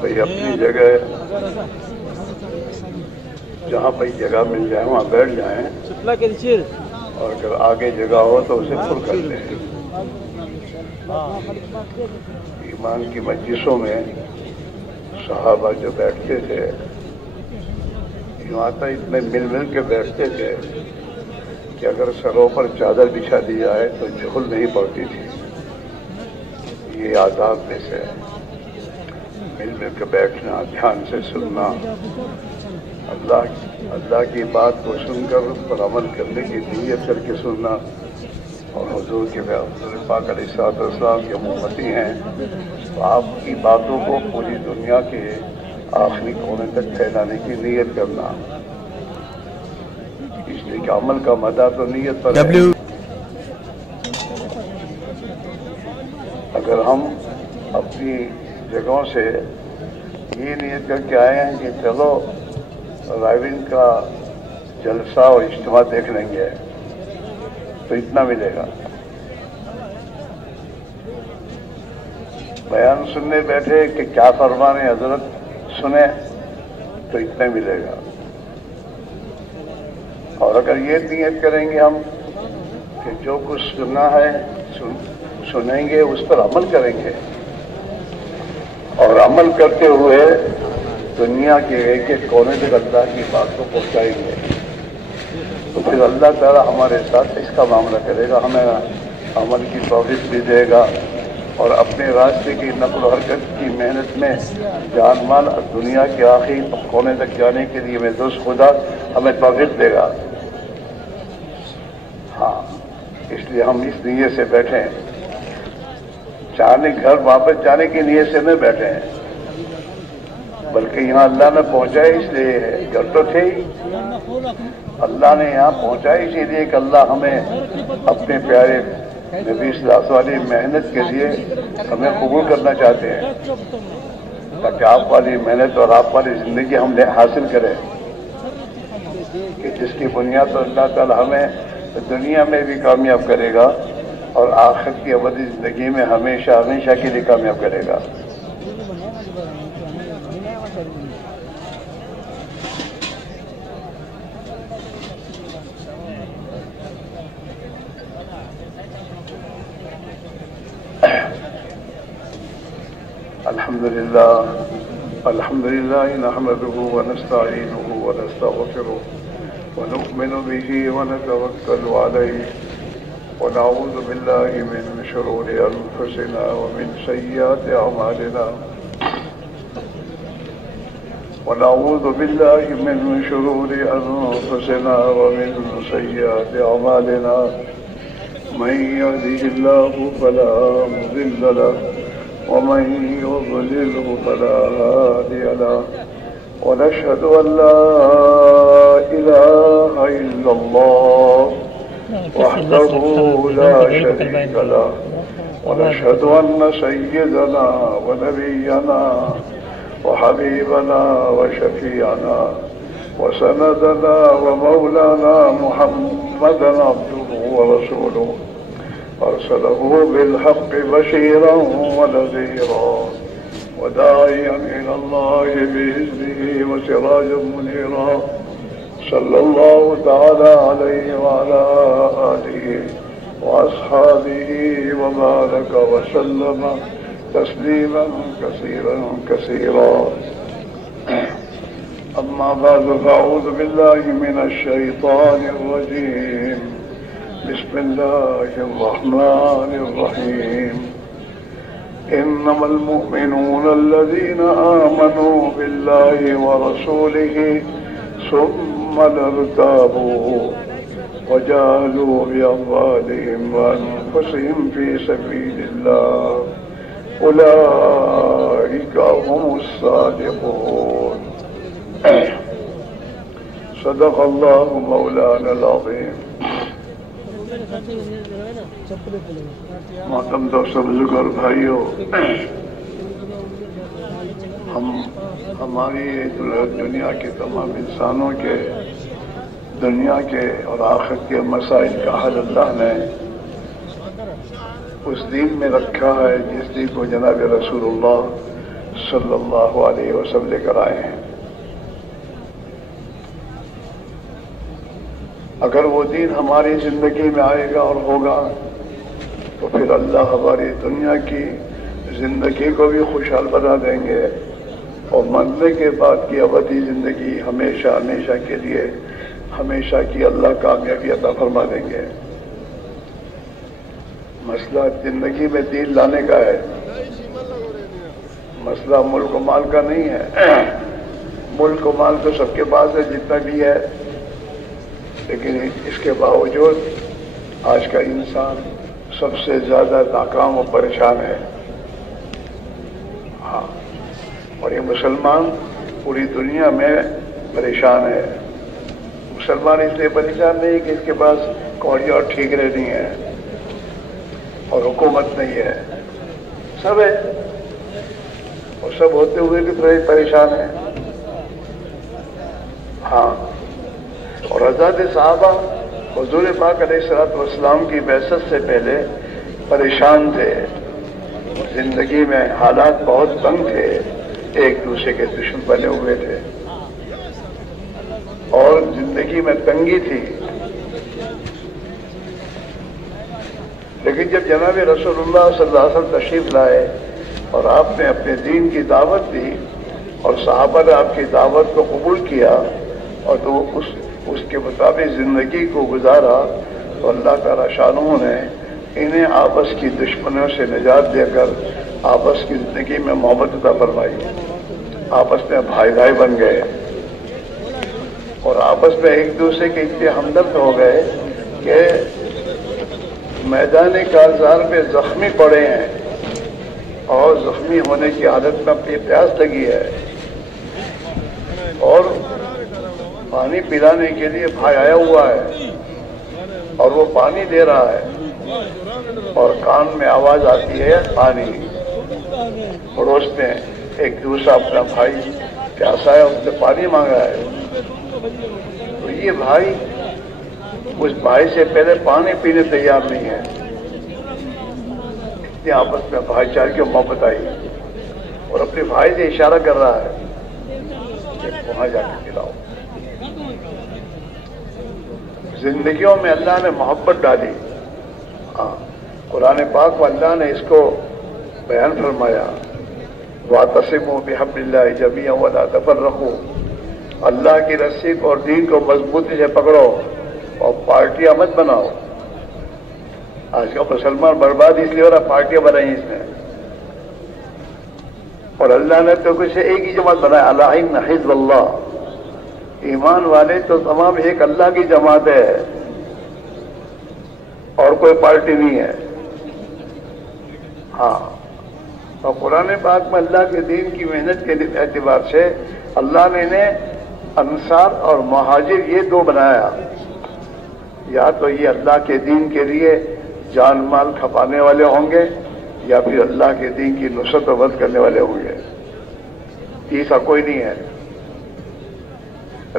بھئی اپنی جگہ جہاں بھئی جگہ مل جائے وہاں بیٹھ جائیں، اور اگر آگے جگہ ہو تو اسے پر کر لیں۔ ایمان کی مجلسوں میں صحابہ جو بیٹھتے تھے یوں آتا اتنے مل مل کے بیٹھتے تھے کہ اگر سروں پر چادر بچھا دی جائے تو جھول نہیں پڑتی تھی۔ یہ آداب میں سے مل مل کے بیٹھنا، دھیان سے سننا، اللہ کی بات کو سن کر اس پر عمل کرنے کی نیت کر کے سننا، اور حضور کے حضور پاک علیہ السلام کے امتی ہیں تو آپ کی باتوں کو پوری دنیا کے آخری کونے تک پھیلانے کی نیت کرنا، اس لیے کہ عمل کا مدار تو نیت پر ہے۔ اگر ہم اپنی جگہوں سے یہ نیت کر کے آئے ہیں کہ چلو رائبن کا جلسہ اور اجتماع دیکھ لیں گے تو اتنا ملے گا، بیان سننے بیٹھے کہ کیا فرمان حضرت سنیں تو اتنا ملے گا، اور اگر یہ نیت کریں گے ہم کہ جو کچھ سننا ہے سنیں گے، اس پر عمل کریں گے، اور عمل کرتے ہوئے دنیا کے ایک ایک کونے تک اللہ کی بات کو پہنچائیں گے، تو پھر اللہ تعالیٰ ہمارے ساتھ اس کا معاملہ کرے گا، ہمیں عمل کی توفیق بھی دے گا، اور اپنے راستے کی نقل و حرکت کی محنت میں جان مال دنیا کے آخری کونے تک جانے کے لیے میں دوست خدا ہمیں توفیق دے گا۔ ہاں، اس لیے ہم اس نیت سے بیٹھے ہیں، چاہنے گھر واپس جانے کی نیت سے نہیں بیٹھے ہیں، بلکہ یہاں اللہ نے پہنچائے اس لیے ہے، گھر تو تھے ہی، اللہ نے یہاں پہنچائے اسی لیے کہ اللہ ہمیں اپنے پیارے نبی صلی اللہ علیہ وسلم والی محنت کے لیے ہمیں قبول کرنا چاہتے ہیں، تاکہ آپ والی محنت اور آپ والی زندگی ہم حاصل کریں، کہ جس کی بنیاد پر اللہ تعالی ہمیں دنیا میں بھی کامیاب کرے گا اور آخرت کی ابدی زندگی میں ہمیشہ ہمیشہ کے لیے کامیاب کرے گا۔ الحمد لله نحمده ونستعينه ونستغفره ونؤمن به ونتوكل عليه ونعوذ بالله من شرور أنفسنا ومن سيئات أعمالنا ونعوذ بالله من شرور أنفسنا ومن سيئات أعمالنا من يهده الله فلا مضل له ومن يضلله فلا هادي له ونشهد أن لا إله إلا الله وحده لا شريك له ونشهد أن سيدنا ونبينا وحبيبنا وشفيعنا وسندنا ومولانا محمدا عبده ورسوله أرسله بالحق بشيرا ونذيرا وداعيا إلى الله بإذنه وسراجا منيرا صلى الله تعالى عليه وعلى آله وأصحابه وبارك وسلم تسليما كثيرا كثيرا. أما بعد فأعوذ بالله من الشيطان الرجيم. بسم الله الرحمن الرحيم. إنما المؤمنون الذين آمنوا بالله ورسوله ثم ارتابوا وجاهدوا بأموالهم وأنفسهم في سبيل الله أولئك هم الصادقون. صدق الله مولانا العظيم. محترم دوستو، بزرگوں اور بھائیوں، ہماری دنیا کے تمام انسانوں کے دنیا کے اور آخرت کے مسائل کا حل اللہ نے اس دین میں رکھا ہے جس دین کو جناب رسول اللہ صلی اللہ علیہ وسلم لے کر آئے ہیں۔ اگر وہ دین ہماری زندگی میں آئے گا اور ہوگا تو پھر اللہ ہماری دنیا کی زندگی کو بھی خوشحال بنا دیں گے اور مرنے کے بعد کی ابدی زندگی ہمیشہ ہمیشہ کے لیے ہمیشہ کی اللہ کامیابی عطا فرما دیں گے۔ مسئلہ زندگی میں دین لانے کا ہے، مسئلہ ملک و مال کا نہیں ہے۔ ملک و مال تو سب کے پاس ہے جتنا بھی ہے، لیکن اس کے باوجود آج کا انسان سب سے زیادہ ناکام و پریشان ہے۔ ہاں، اور یہ مسلمان پوری دنیا میں پریشان ہے۔ مسلمان اس لیے پریشان نہیں کہ اس کے پاس کوڑی اور ٹھیکرے نہیں ہیں اور حکومت نہیں ہے، سب ہے، اور سب ہوتے ہوئے بھی پریشان ہے۔ ہاں، اور حضرات صحابہ حضور پاک علیہ الصلوۃ والسلام کی بعثت سے پہلے پریشان تھے، زندگی میں حالات بہت تنگ تھے، ایک دوسرے کے دشمن بنے ہوئے تھے اور زندگی میں تنگی تھی۔ لیکن جب جناب رسول اللہ صلی اللہ علیہ وسلم تشریف لائے اور آپ نے اپنے دین کی دعوت دی اور صحابہ نے آپ کی دعوت کو قبول کیا اور تو اس کے مطابق زندگی کو گزارا، تو اللہ تعالیٰ شانہ نے انہیں آپس کی دشمنیوں سے نجات دے کر آپس کی زندگی میں محبت عطا فرمائی، آپس میں بھائی بھائی بن گئے اور آپس میں ایک دوسرے کے اتنے ہمدرد ہو گئے کہ میدان کارزار پہ زخمی پڑے ہیں اور زخمی ہونے کی حالت میں اپنی پیاس لگی ہے اور پانی پلانے کے لیے بھائی آیا ہوا ہے اور وہ پانی دے رہا ہے اور کان میں آواز آتی ہے پانی، پڑوس میں ایک دوسرا اپنا بھائی پیاسا ہے، اس نے پانی مانگا ہے، تو یہ بھائی اس بھائی سے پہلے پانی پینے تیار نہیں ہے، اتنے آپس میں بھائی چارے کی محبت آئی اور اپنے بھائی سے اشارہ کر رہا ہے کہ وہاں جا کے پلاؤ۔ زندگیوں میں اللہ نے محبت ڈالی۔ ہاں، قرآن پاک میں اللہ نے اس کو بیان فرمایا، وَاعْتَصِمُوا بِحَبْلِ اللَّهِ جَمِيعًا وَلَا تَفَرَّقُوا، اللہ کی رسی کو اور دین کو مضبوطی سے پکڑو اور پارٹیاں مت بناؤ۔ آج کا مسلمان برباد اس لیے ہو رہا، پارٹیاں بنائی اس نے، اور اللہ نے تو کچھ ایک ہی جماعت بنایا، الا ان حزب اللہ، ایمان والے تو تمام ایک اللہ کی جماعت ہے اور کوئی پارٹی نہیں ہے۔ ہاں، اور قرآن پاک میں اللہ کے دین کی محنت کے اعتبار سے اللہ نے انہیں انصار اور مہاجر یہ دو بنایا، یا تو یہ اللہ کے دین کے لیے جان مال کھپانے والے ہوں گے یا پھر اللہ کے دین کی نصرت و مدد کرنے والے ہوں گے، تیسرا کوئی نہیں ہے۔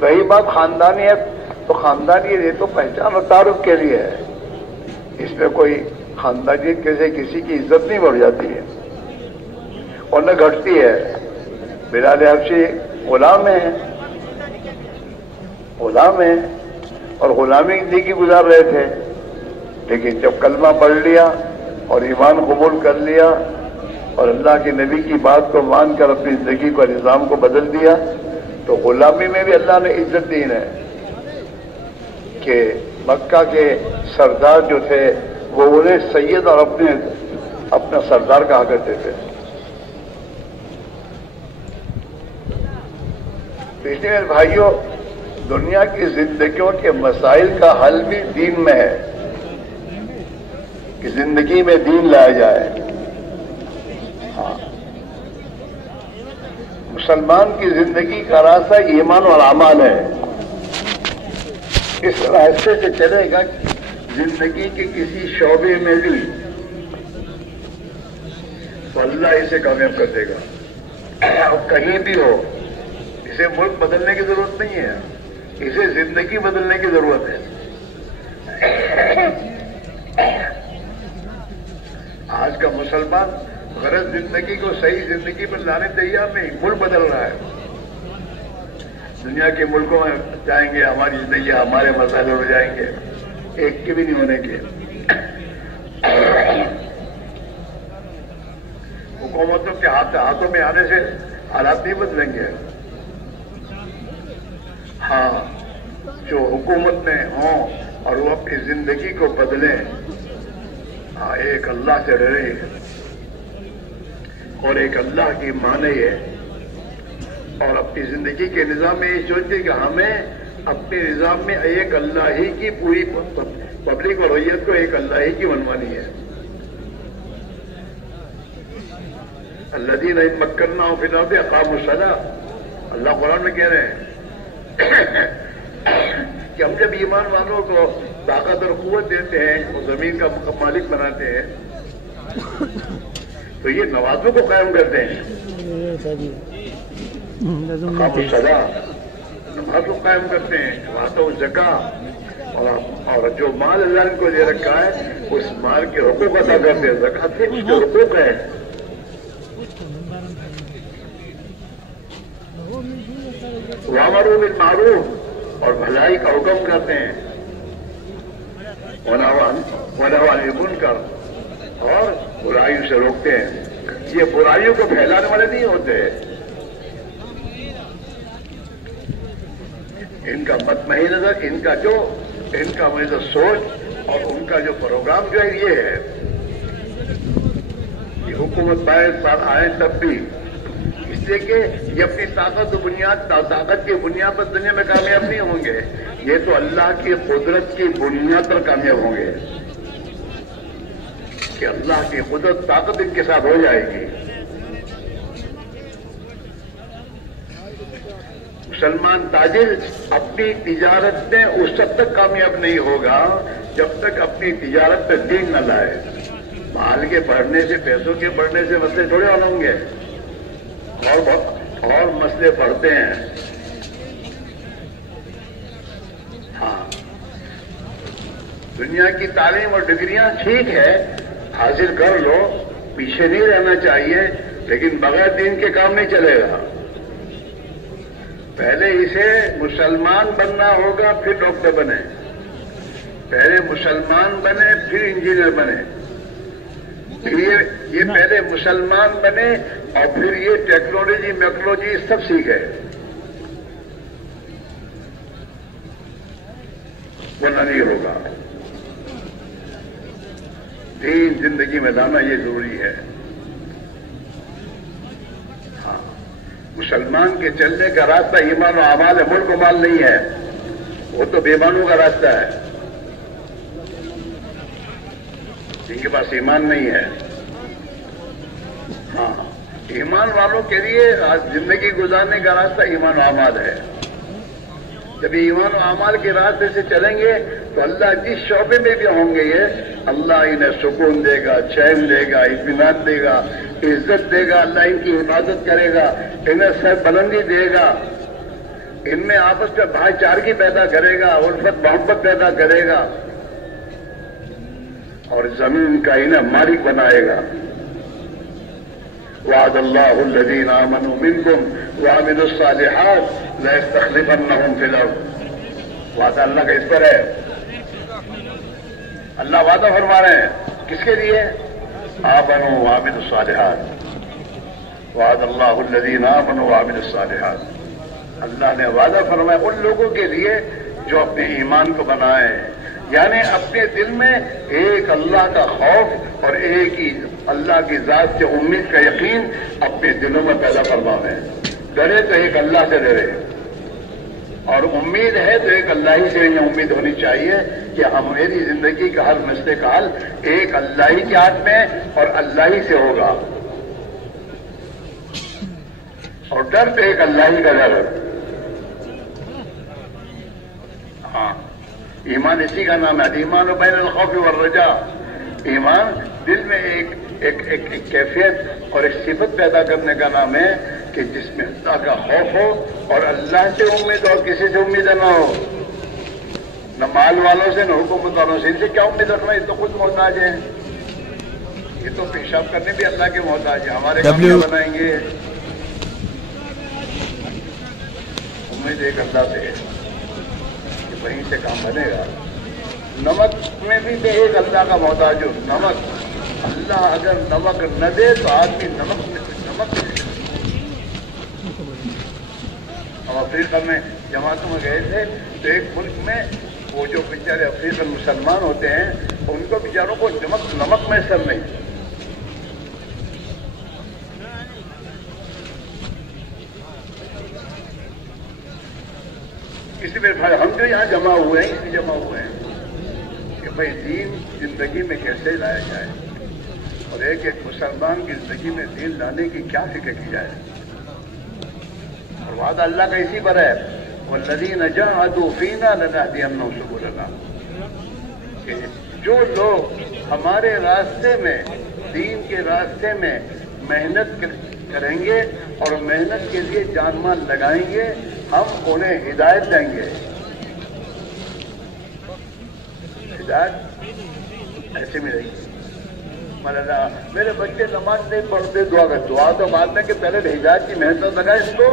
رہی بات خاندانیت، تو خاندانیت یہ تو پہچان اور تعارف کے لیے ہے، اس میں کوئی خاندانیت کسی کی عزت نہیں بڑھ جاتی ہے اور نہ گھٹتی ہے۔ بلال حبشی غلام ہیں، غلام ہیں اور غلامی زندگی گزار رہے تھے، لیکن جب کلمہ پڑھ لیا اور ایمان قبول کر لیا اور اللہ کے نبی کی بات کو مان کر اپنی زندگی کو نظام کو بدل دیا، تو غلامی میں بھی اللہ نے عزت دی ہے کہ مکہ کے سردار جو تھے وہ انہیں سید اور اپنا سردار کہا کرتے تھے۔ تو اس لیے میرے بھائیوں، دنیا کی زندگیوں کے مسائل کا حل بھی دین میں ہے کہ زندگی میں دین لایا جائے۔ ہاں، مسلمان کی زندگی کا راستہ ایمان اور اعمال ہے، اس راستے سے چلے گا زندگی کے کسی شعبے میں بھی تو اللہ اسے کامیاب کر دے گا، اور کہیں بھی ہو۔ اسے ملک بدلنے کی ضرورت نہیں ہے، اسے زندگی بدلنے کی ضرورت ہے۔ آج کا مسلمان غرض زندگی کو صحیح زندگی پر لانے تیار نہیں، ملک بدل رہا ہے. دنیا کے ملکوں میں جائیں گے، ہماری زندگی ہمارے مسائل ہو جائیں گے، ایک کے بھی نہیں ہونے کے. حکومتوں کے ہاتھوں میں آنے سے حالات نہیں بدلیں گے. ہاں، جو حکومت میں ہوں اور وہ اپنی زندگی کو بدلیں، ہاں، ایک اللہ سے ڈرے اور ایک اللہ کی مانے اور اپنی زندگی کے نظام میں یہ سوچے کہ ہمیں اپنے نظام میں ایک اللہ ہی کی پوری پبلک اور ریت کو ایک اللہ ہی کی منوانی ہے. الذین مکناہم فی الارض اقاموا الصلاۃ، اللہ قرآن میں کہہ رہے ہیں کہ ہم جب ایمان والوں کو طاقت اور قوت دیتے ہیں، وہ زمین کا مالک بناتے ہیں، تو یہ نمازوں کو قائم کرتے ہیں. اقاموا الصلاۃ، نماز کو قائم کرتے ہیں، وآتوا الزکاۃ، اور جو مال اللہ نے کو دے رکھا ہے اس مال کے حقوق ادا کرتے ہیں. زکات سے اس کے حقوق ہیں. وَأَمَرُوا بِالْمَعْرُوفِ، اور بھلائی کا حکم کرتے ہیں. وَنَهَوْا عَنِ الْمُنکَرِ، اور برائیوں سے روکتے ہیں. یہ برائیوں کو پھیلانے والے نہیں ہوتے. ان کا مطمئن نظر، ان کا مجھے سوچ اور ان کا جو پروگرام جو ہے یہ ہے کہ حکومت باہر ساتھ آئے تب بھی، اس لیے کہ یہ اپنی طاقت کی بنیاد پر دنیا میں کامیاب نہیں ہوں گے. یہ تو اللہ کی قدرت کی بنیاد پر کامیاب ہوں گے کہ اللہ کی قدرت طاقت ان کے ساتھ ہو جائے گی. مسلمان تاجر اپنی تجارت میں اس وقت تک کامیاب نہیں ہوگا جب تک اپنی تجارت پہ دین نہ لائے. مال کے بڑھنے سے، پیسوں کے بڑھنے سے مسئلے تھوڑے حل ہوں گے، اور مسئلے بڑھتے ہیں. ہاں، دنیا کی تعلیم اور ڈگریاں ٹھیک ہے، حاصل کر لو، پیچھے نہیں رہنا چاہیے، لیکن بغیر دین کے کام نہیں چلے گا. پہلے اسے مسلمان بننا ہوگا، پھر ڈاکٹر بنے. پہلے مسلمان بنے، پھر انجینئر بنے. یہ پہلے مسلمان بنے اور پھر یہ ٹیکنالوجی میکنالوجی سب سیکھے، ورنہ نہیں ہوگا. دین زندگی میں لانا یہ ضروری ہے. ہاں، مسلمان کے چلنے کا راستہ ایمان و اعمال ہے، ملک و مال نہیں ہے. وہ تو بےمانوں کا راستہ ہے جن کے پاس ایمان نہیں ہے. ہاں، ایمان والوں کے لیے زندگی گزارنے کا راستہ ایمان و اعمال ہے. جب ایمان و اعمال کے راستے سے چلیں گے تو اللہ جس شعبے میں بھی ہوں گے یہ اللہ انہیں سکون دے گا، چین دے گا، اطمینان دے گا، عزت دے گا. اللہ ان کی حفاظت کرے گا، انہیں سر بلندی دے گا، ان میں آپس میں بھائی چارگی پیدا کرے گا، الفت محبت پیدا کرے گا، اور زمین کا انہیں مالک بنائے گا. وعد اللہ الذین آمنوا منکم وعملوا الصالحات ليستخلفنهم في الارض. وعدہ اللہ کا اس پر ہے. اللہ وعدہ فرما رہے ہیں کس کے لیے؟ آمنوا وعملوا الصالحات. وعد اللہ الذین آمنوا وعملوا الصالحات. اللہ نے وعدہ فرمایا ان لوگوں کے لیے جو اپنے ایمان کو بنائے، یعنی اپنے دل میں ایک اللہ کا خوف اور ایک ہی اللہ کی ذات سے امید کا یقین اپنے دلوں میں پیدا فرماویں. ڈرے تو ایک اللہ سے ڈرے، اور امید ہے تو ایک اللہ ہی سے یہ امید ہونی چاہیے کہ میری زندگی کا ہر مسئلے کا حل ایک اللہ ہی کے ہاتھ میں اور اللہ ہی سے ہوگا. اور ڈر تو ایک اللہ ہی کا ڈر. ہاں، ایمان اسی کا نام ہے. ایمان و بین الخوف والرجاء. ایمان دل میں ایک کیفیت اور ایک صفت پیدا کرنے کا نام ہے کہ جس میں اللہ کا خوف ہو اور اللہ سے امید اور کسی سے امید نہ ہو، نہ مال والوں سے نہ حکومت والوں سے. ان سے کیا امید رکھنا؟ یہ تو خود محتاج ہیں. یہ تو پیشاب کرنے بھی اللہ کے محتاج ہے. ہمارے کام کیا بنائیں گے؟ امید ایک اللہ سے کہ وہیں سے کام بنے گا. نمک میں بھی تو ایک اللہ کا محتاج ہو. نمک اللہ اگر نمک نہ دے تو آدمی نمک ہم افریقہ میں جماعتوں میں گئے تھے تو ایک ملک میں وہ جو بیچارے افریقن مسلمان ہوتے ہیں ان کو بیچاروں کو نمک میسر نہیں. اسی میں ہم جو یہاں جمع ہوئے ہیں اس لیے جمع ہوئے ہیں کہ بھائی دین زندگی میں کیسے لایا جائے اور ایک ایک مسلمان کی زندگی میں دین لانے کی کیا فکر کی جائے. اور وعدہ اللہ کا اسی پر ہے والذین جاہدوا فینا لنہدینہم سبلنا کہ جو لوگ ہمارے راستے میں دین کے راستے میں محنت کریں گے اور محنت کے لیے جان مال لگائیں گے ہم انہیں ہدایت دیں گے. ہدایت ایسے ملے گی. مولانا میرے بچے نماز نہیں پڑھتے دعا تو بعد میں کہ پہلے ہدایت کی محنت لگائے اس کو.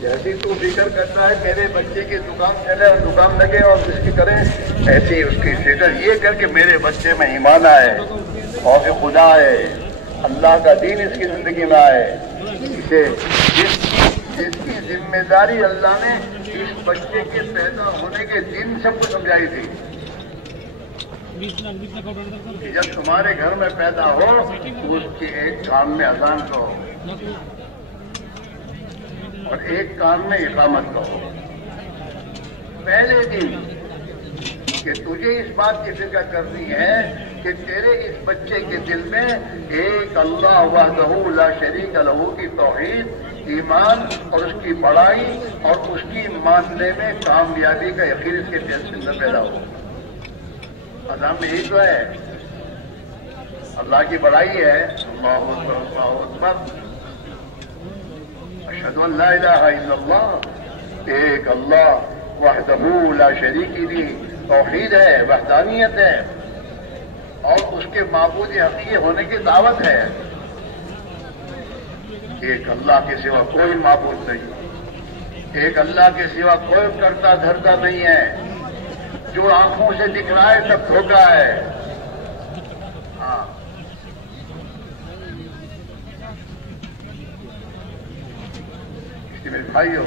جیسی تو فکر کرتا ہے میرے بچے کی دکان چلے اور دکان لگے اور اس کی کریں ایسی ہی اس کی فکر یہ کر کے میرے بچے میں ایمان آئے خوف خدا آئے اللہ کا دین اس کی زندگی میں آئے. اسے جس کی ذمہ داری اللہ نے اس بچے کے پیدا ہونے کے دن سب کو سمجھائی تھی کہ جب تمہارے گھر میں پیدا ہو اس کے ایک کام میں اذان کہو اور ایک کام میں اقامت کہو. پہلے دن کہ تجھے اس بات کی فکر کرنی ہے کہ تیرے اس بچے کے دل میں ایک اللہ وحدہ لا شریک لہ کی توحید ایمان اور اس کی بڑائی اور اس کی ماننے میں کامیابی کا یقین اس کے دل سے نہ پیدا ہو. اذان میں یہی تو ہے اللہ کی بڑائی ہے اللہ اکبر اللہ اکبر اشہد ان لا الہ الا اللہ ایک اللہ وحدہ لا شریک دی توحید ہے وحدانیت ہے اور اس کے معبود حقیقی ہونے کی دعوت ہے. ایک اللہ کے سوا کوئی معبود نہیں ایک اللہ کے سوا کوئی کرتا دھرتا نہیں ہے. جو آنکھوں سے دکھ رہا ہے سب دھوکا ہے. ہاں میرے بھائیو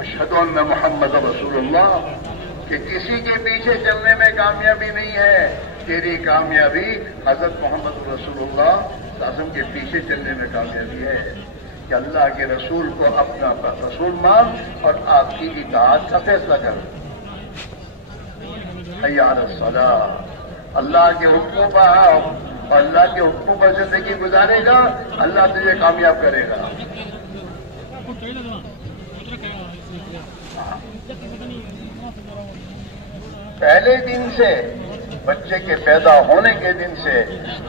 اشہد ان محمد رسول اللہ کہ کسی کے پیچھے چلنے میں کامیابی نہیں ہے. تیری کامیابی حضرت محمد رسول اللہ اعظم کے پیچھے چلنے میں کامیابی ہے کہ اللہ کے رسول کو اپنا رسول مان اور آپ کی اطاعت کا فیصلہ کر. حی علی الصلاۃ اللہ کے حکموں پر اور اللہ کے حکموں پر زندگی گزارے گا اللہ تجھے کامیاب کرے گا. پہلے دن سے بچے کے پیدا ہونے کے دن سے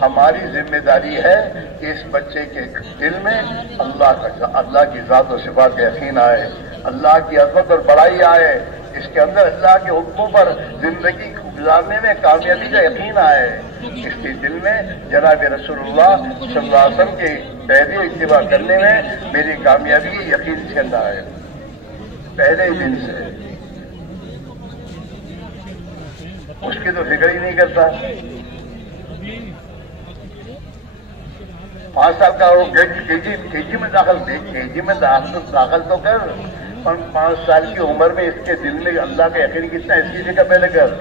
ہماری ذمہ داری ہے کہ اس بچے کے دل میں اللہ کی ذات و صفات کا یقین آئے اللہ کی عظمت اور بڑائی آئے اس کے اندر اللہ کے حکموں پر زندگی گزارنے میں کامیابی کا یقین آئے. اس کے دل میں جناب رسول اللہ صلی اللہ علیہ وسلم کی پیروی اتباع کرنے میں میری کامیابی یقین سے اندر آئے. پہلے دن سے اس کی تو فکر ہی نہیں کرتا. 5 سال کا وہ کے جی میں داخل تو کر اور 5 سال کی عمر میں اس کے دل میں اللہ کا یقین کتنا اس کی فکر پہلے کر.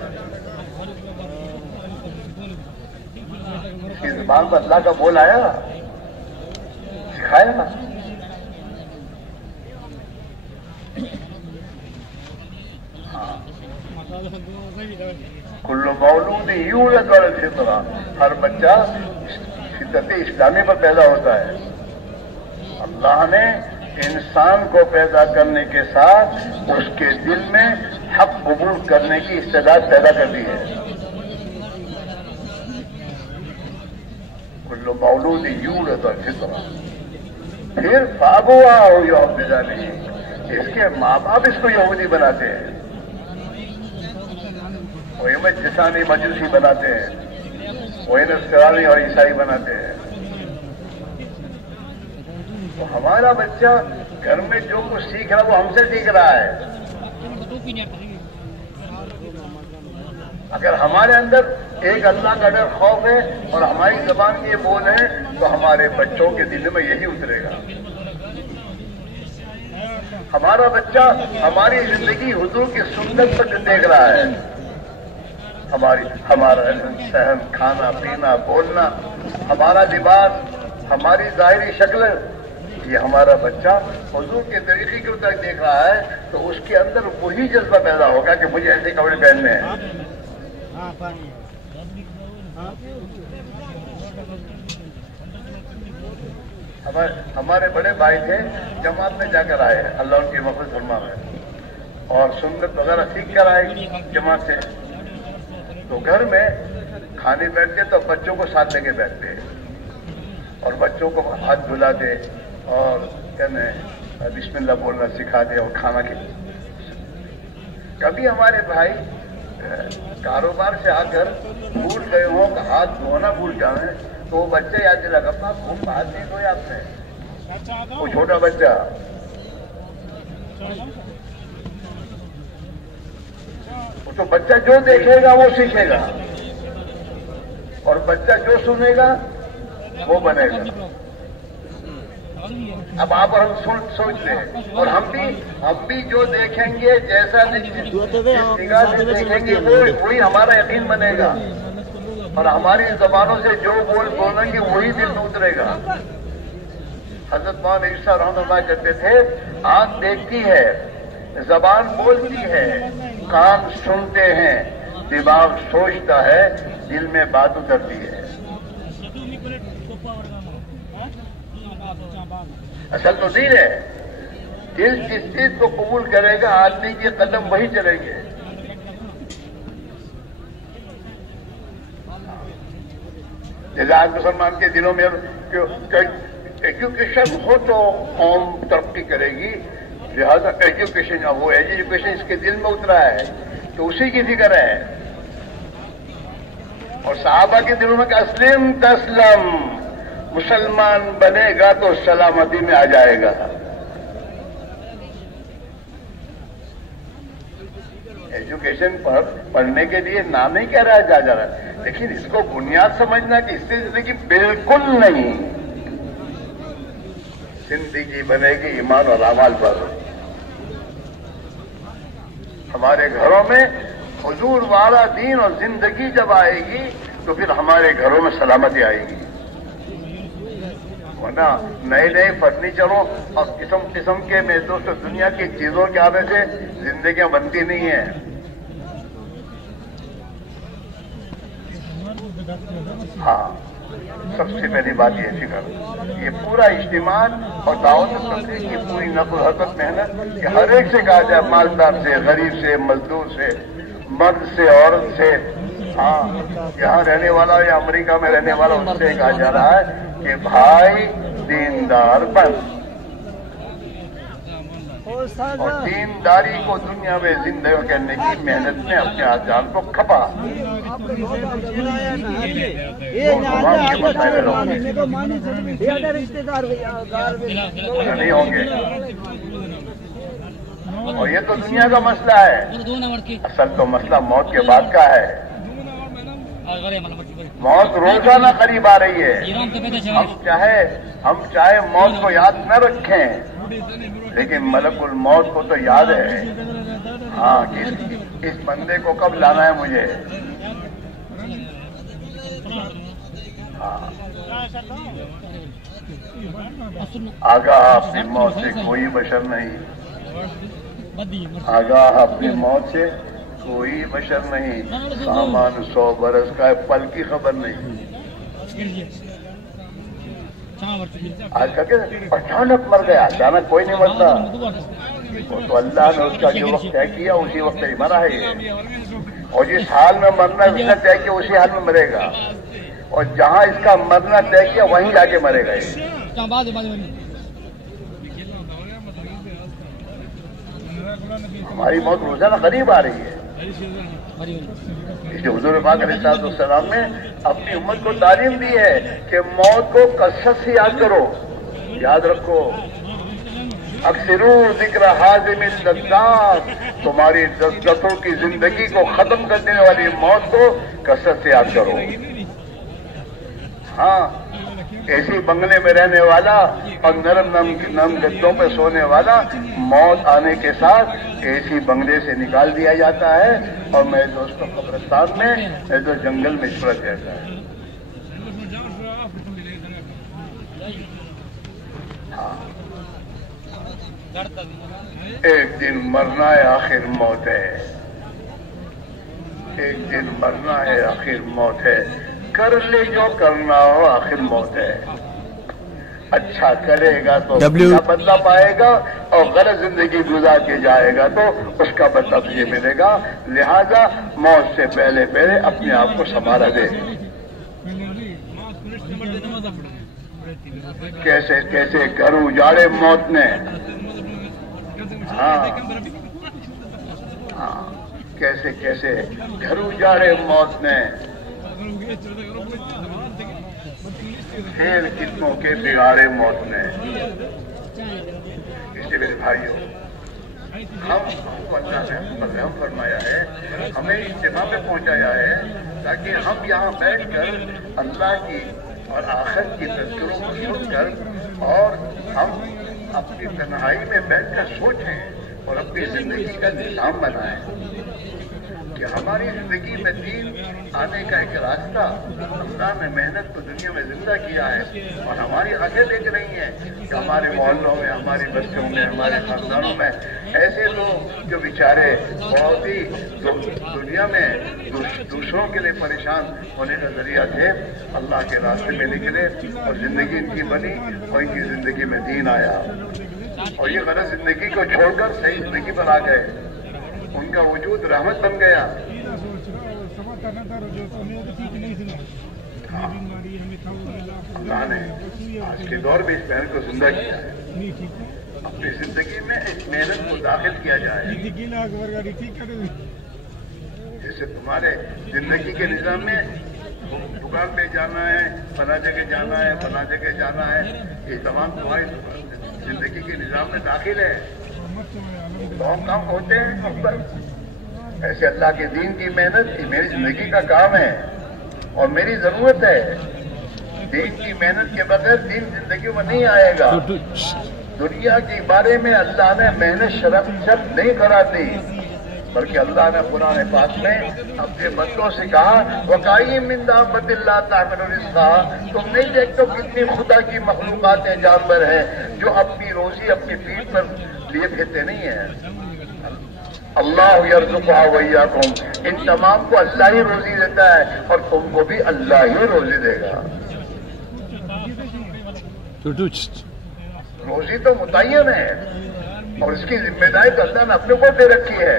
اس کی زبان پر اللہ کا بول آیا سکھایا نا. کل مولود یولد علی الفطرہ ہر بچہ فطرت اسلامی پر پیدا ہوتا ہے. اللہ نے انسان کو پیدا کرنے کے ساتھ اس کے دل میں حق قبول کرنے کی استعداد پیدا کر دی ہے. کل مولود یولد علی الفطرہ پھر فابواه یحودانہ اس کے ماں باپ اس کو یہودی بناتے ہیں وہی میں جسانی مجوسی بناتے ہیں، وہی نصرانی اور عیسائی بناتے ہیں. تو ہمارا بچہ گھر میں جو کچھ سیکھ رہا ہے وہ ہم سے سیکھ رہا ہے. اگر ہمارے اندر ایک اللہ کا ڈر، خوف ہے اور ہماری زبان کے یہ بول ہیں تو ہمارے بچوں کے دل میں یہی اترے گا. ہمارا بچہ ہماری زندگی حضور کی سنت پر دیکھ رہا ہے. ہمارا رہن سہن، کھانا پینا، بولنا، ہمارا لباس، ہماری ظاہری شکل، یہ ہمارا بچہ حضور کے طریقے کے تک دیکھ رہا ہے تو اس کے اندر وہی جذبہ پیدا ہوگا کہ مجھے ایسے کپڑے پہننے ہیں. ہمارے بڑے بھائی تھے، جماعت میں جا کر آئے، اللہ ان کی مغفرت فرمائے، اور سنت وغیرہ سیکھ کر آئے جماعت سے. تو گھر میں کھانے بیٹھتے تو بچوں کو ساتھ لے کے بیٹھتے اور بچوں کو ہاتھ دھلاتے اور کہنے بسم اللہ بولنا سکھاتے اور کھانا کھلاتے. کبھی ہمارے بھائی کاروبار سے آ کر بھول گئے ہوں کہ ہاتھ دھونا بھول جائیں تو وہ بچہ یاد دلا گا، آپ ہاتھ نہیں دھوئے آپ نے. وہ چھوٹا بچہ تو بچہ جو دیکھے گا وہ سیکھے گا اور بچہ جو سنے گا وہ بنے گا. اب آپ اور ہم سوچ لیں، اور ہم بھی جو دیکھیں گے، جیسا نگاہ سے دیکھیں گے وہی ہمارا یقین بنے گا اور ہماری زبانوں سے جو بولیں گے وہی دل میں اترے گا. حضرت مولانا عیسیٰ رحمۃ اللہ کہتے تھے، آنکھ دیکھتی ہے، زبان بولتی ہے، کان سنتے ہیں، دماغ سوچتا ہے، دل میں بات اترتی ہے. اصل تو دل ہے. دل جس چیز کو قبول کرے گا آدمی کے قدم وہی چلیں گے. جیسے آج مسلمان کے دلوں میں ایجوکیشن ہو تو قوم ترقی کرے گی، لہذا ایجوکیشن، وہ ایجوکیشن اس کے دل میں اترا ہے تو اسی کی فکر ہے. اور صحابہ کے دلوں میں کہ اسلم تسلم، مسلمان بنے گا تو سلامتی میں آ جائے گا. ایجوکیشن پر پڑھنے کے لیے نام نہیں کہہ رہا ہے جا رہا ہے، لیکن اس کو بنیاد سمجھنا کہ اس سے زندگی بالکل نہیں، زندگی بنے گی ایمان اور اعمال پر. ہمارے گھروں میں حضور والا دین اور زندگی جب آئے گی تو پھر ہمارے گھروں میں سلامتی آئے گی. ورنہ نئے نئے فرنیچروں اور قسم قسم کے میرے دوست دنیا کی چیزوں کے آنے سے زندگیاں بنتی نہیں ہیں. ہاں، سب سے پہلی بات یہ فکر، یہ پورا اجتماع اور دعوت تبلیغ کی پوری نقل و حرکت محنت کہ ہر ایک سے کہا جائے، مالدار سے، غریب سے، مزدور سے، مرد سے، عورت سے، ہاں یہاں رہنے والا یا امریکہ میں رہنے والا، ان سے کہا جا رہا ہے کہ بھائی دیندار بن، اور دینداری کو دنیا میں زندگی کرنے کی محنت میں اپنے جان کو کھپا. نہیں ہوں گے. اور یہ تو دنیا کا مسئلہ ہے، اصل تو مسئلہ موت کے بعد کا ہے. موت روزانہ قریب آ رہی ہے. ہم چاہے موت کو یاد نہ رکھیں، لیکن ملک الموت کو تو یاد ہے. ہاں، اس بندے کو کب لانا ہے مجھے. ہاں، آگاہ اپنی موت سے کوئی بشر نہیں، آگاہ اپنی موت سے کوئی بشر نہیں. سامان 100 برس کا ہے، پل کی خبر نہیں. آج کل کے اچانک مر گیا، اچانک کوئی نہیں مرتا. وہ تو اللہ نے اس کا جو وقت طے کیا اسی وقت ہی مرا ہے یہ. اور جس حال میں مرنا اس نے طے کیا اسی حال میں مرے گا، اور جہاں اس کا مرنا طے کیا وہیں جا کے مرے گا. ہماری موت روزانہ قریب آ رہی ہے. جو حضور پاک علیہ السلام نے اپنی امت کو تعلیم دی ہے کہ موت کو کثرت سے یاد کرو، یاد رکھو، اکثروا ذکر حازم اللذات، تمہاری لذتوں کی زندگی کو ختم کر دینے والی موت کو کثرت سے یاد کرو۔ ہاں، ایسی بنگلے میں رہنے والا اور نرم نرم گدوں پہ سونے والا موت آنے کے ساتھ ایسی بنگلے سے نکال دیا جاتا ہے اور میرے دوستوں قبرستان میں ایسے جنگل میں چھڑک جاتا ہے۔ ہاں، ایک دن مرنا ہے آخر موت ہے، ایک دن مرنا ہے آخر موت ہے، کر لے جو کرنا ہو آخر موت ہے۔ اچھا کرے گا تو اچھا بدلہ پائے گا اور غلط زندگی گزار کے جائے گا تو اس کا بدلہ تجھے ملے گا، لہذا موت سے پہلے پہلے اپنے آپ کو سنبھالا دے۔ کیسے کیسے گھر اجاڑے موت نے، ہاں ہاں، کیسے کیسے گھر اجاڑے موت نے، کھیل کتنوں کے بگاڑے موت نے۔ اس لیے میرے بھائیوں، ہم کو اللہ نے رحم فرمایا ہے، ہمیں اجتماع میں پہنچایا ہے تاکہ ہم یہاں بیٹھ کر اللہ کی اور آخرت کی تذکروں کو سن کر اور ہم اپنی تنہائی میں بیٹھ کر سوچیں اور اپنی زندگی کا نظام بنائیں کہ ہماری زندگی میں دین آنے کا ایک راستہ اللہ نے محنت کو دنیا میں زندہ کیا ہے، اور ہماری آنکھیں دیکھ رہی ہیں کہ ہمارے محلوں میں، ہماری بستیوں میں، ہمارے خاندانوں میں ایسے لوگ جو بیچارے بہت ہی دنیا میں دوسروں کے لیے پریشان ہونے کا ذریعہ تھے، اللہ کے راستے میں نکلے اور زندگی ان کی بنی اور ان کی زندگی میں دین آیا، اور یہ غلط زندگی کو چھوڑ کر صحیح زندگی پر آ گئے، ان کا وجود رحمت بن گیا۔ اللہ نے آج کے دور میں اس محنت کو زندہ کیا ہے، اپنی زندگی میں اس محنت کو داخل کیا جائے۔ جیسے تمہارے زندگی کے نظام میں دکان پہ جانا ہے، فلاں جگہ جانا ہے، فلاں جگہ جانا ہے، یہ تمام تمہاری زندگی کے نظام میں داخل ہے، تو ہم کام ہوتے ہیں ہم پر۔ ایسے اللہ کے دین کی محنت یہ میری زندگی کا کام ہے اور میری ضرورت ہے۔ دین کی محنت کے بغیر دین زندگی میں نہیں آئے گا۔ دنیا کے بارے میں اللہ نے محنت شرط نہیں قرار دی، بلکہ اللہ نے قرآن پاک میں اپنے بندوں سے کہا وَقَائِمْ مِنْ دَابَّةٍ لَا تَحْمِلُ رِزْقَهَا، تم نہیں دیکھتے کتنی خدا کی مخلوقات ہیں، جانور ہیں جو اپنی روزی اپنی پیٹھ پر لیے پھرتے نہیں ہیں۔ اللہ یرزقها وإیاکم، ان تمام کو اللہ ہی روزی دیتا ہے اور تم کو بھی اللہ ہی روزی دے گا۔ روزی تو متعین ہے اور اس کی ذمہ داری تو اللہ نے اپنے کو دے رکھی ہے،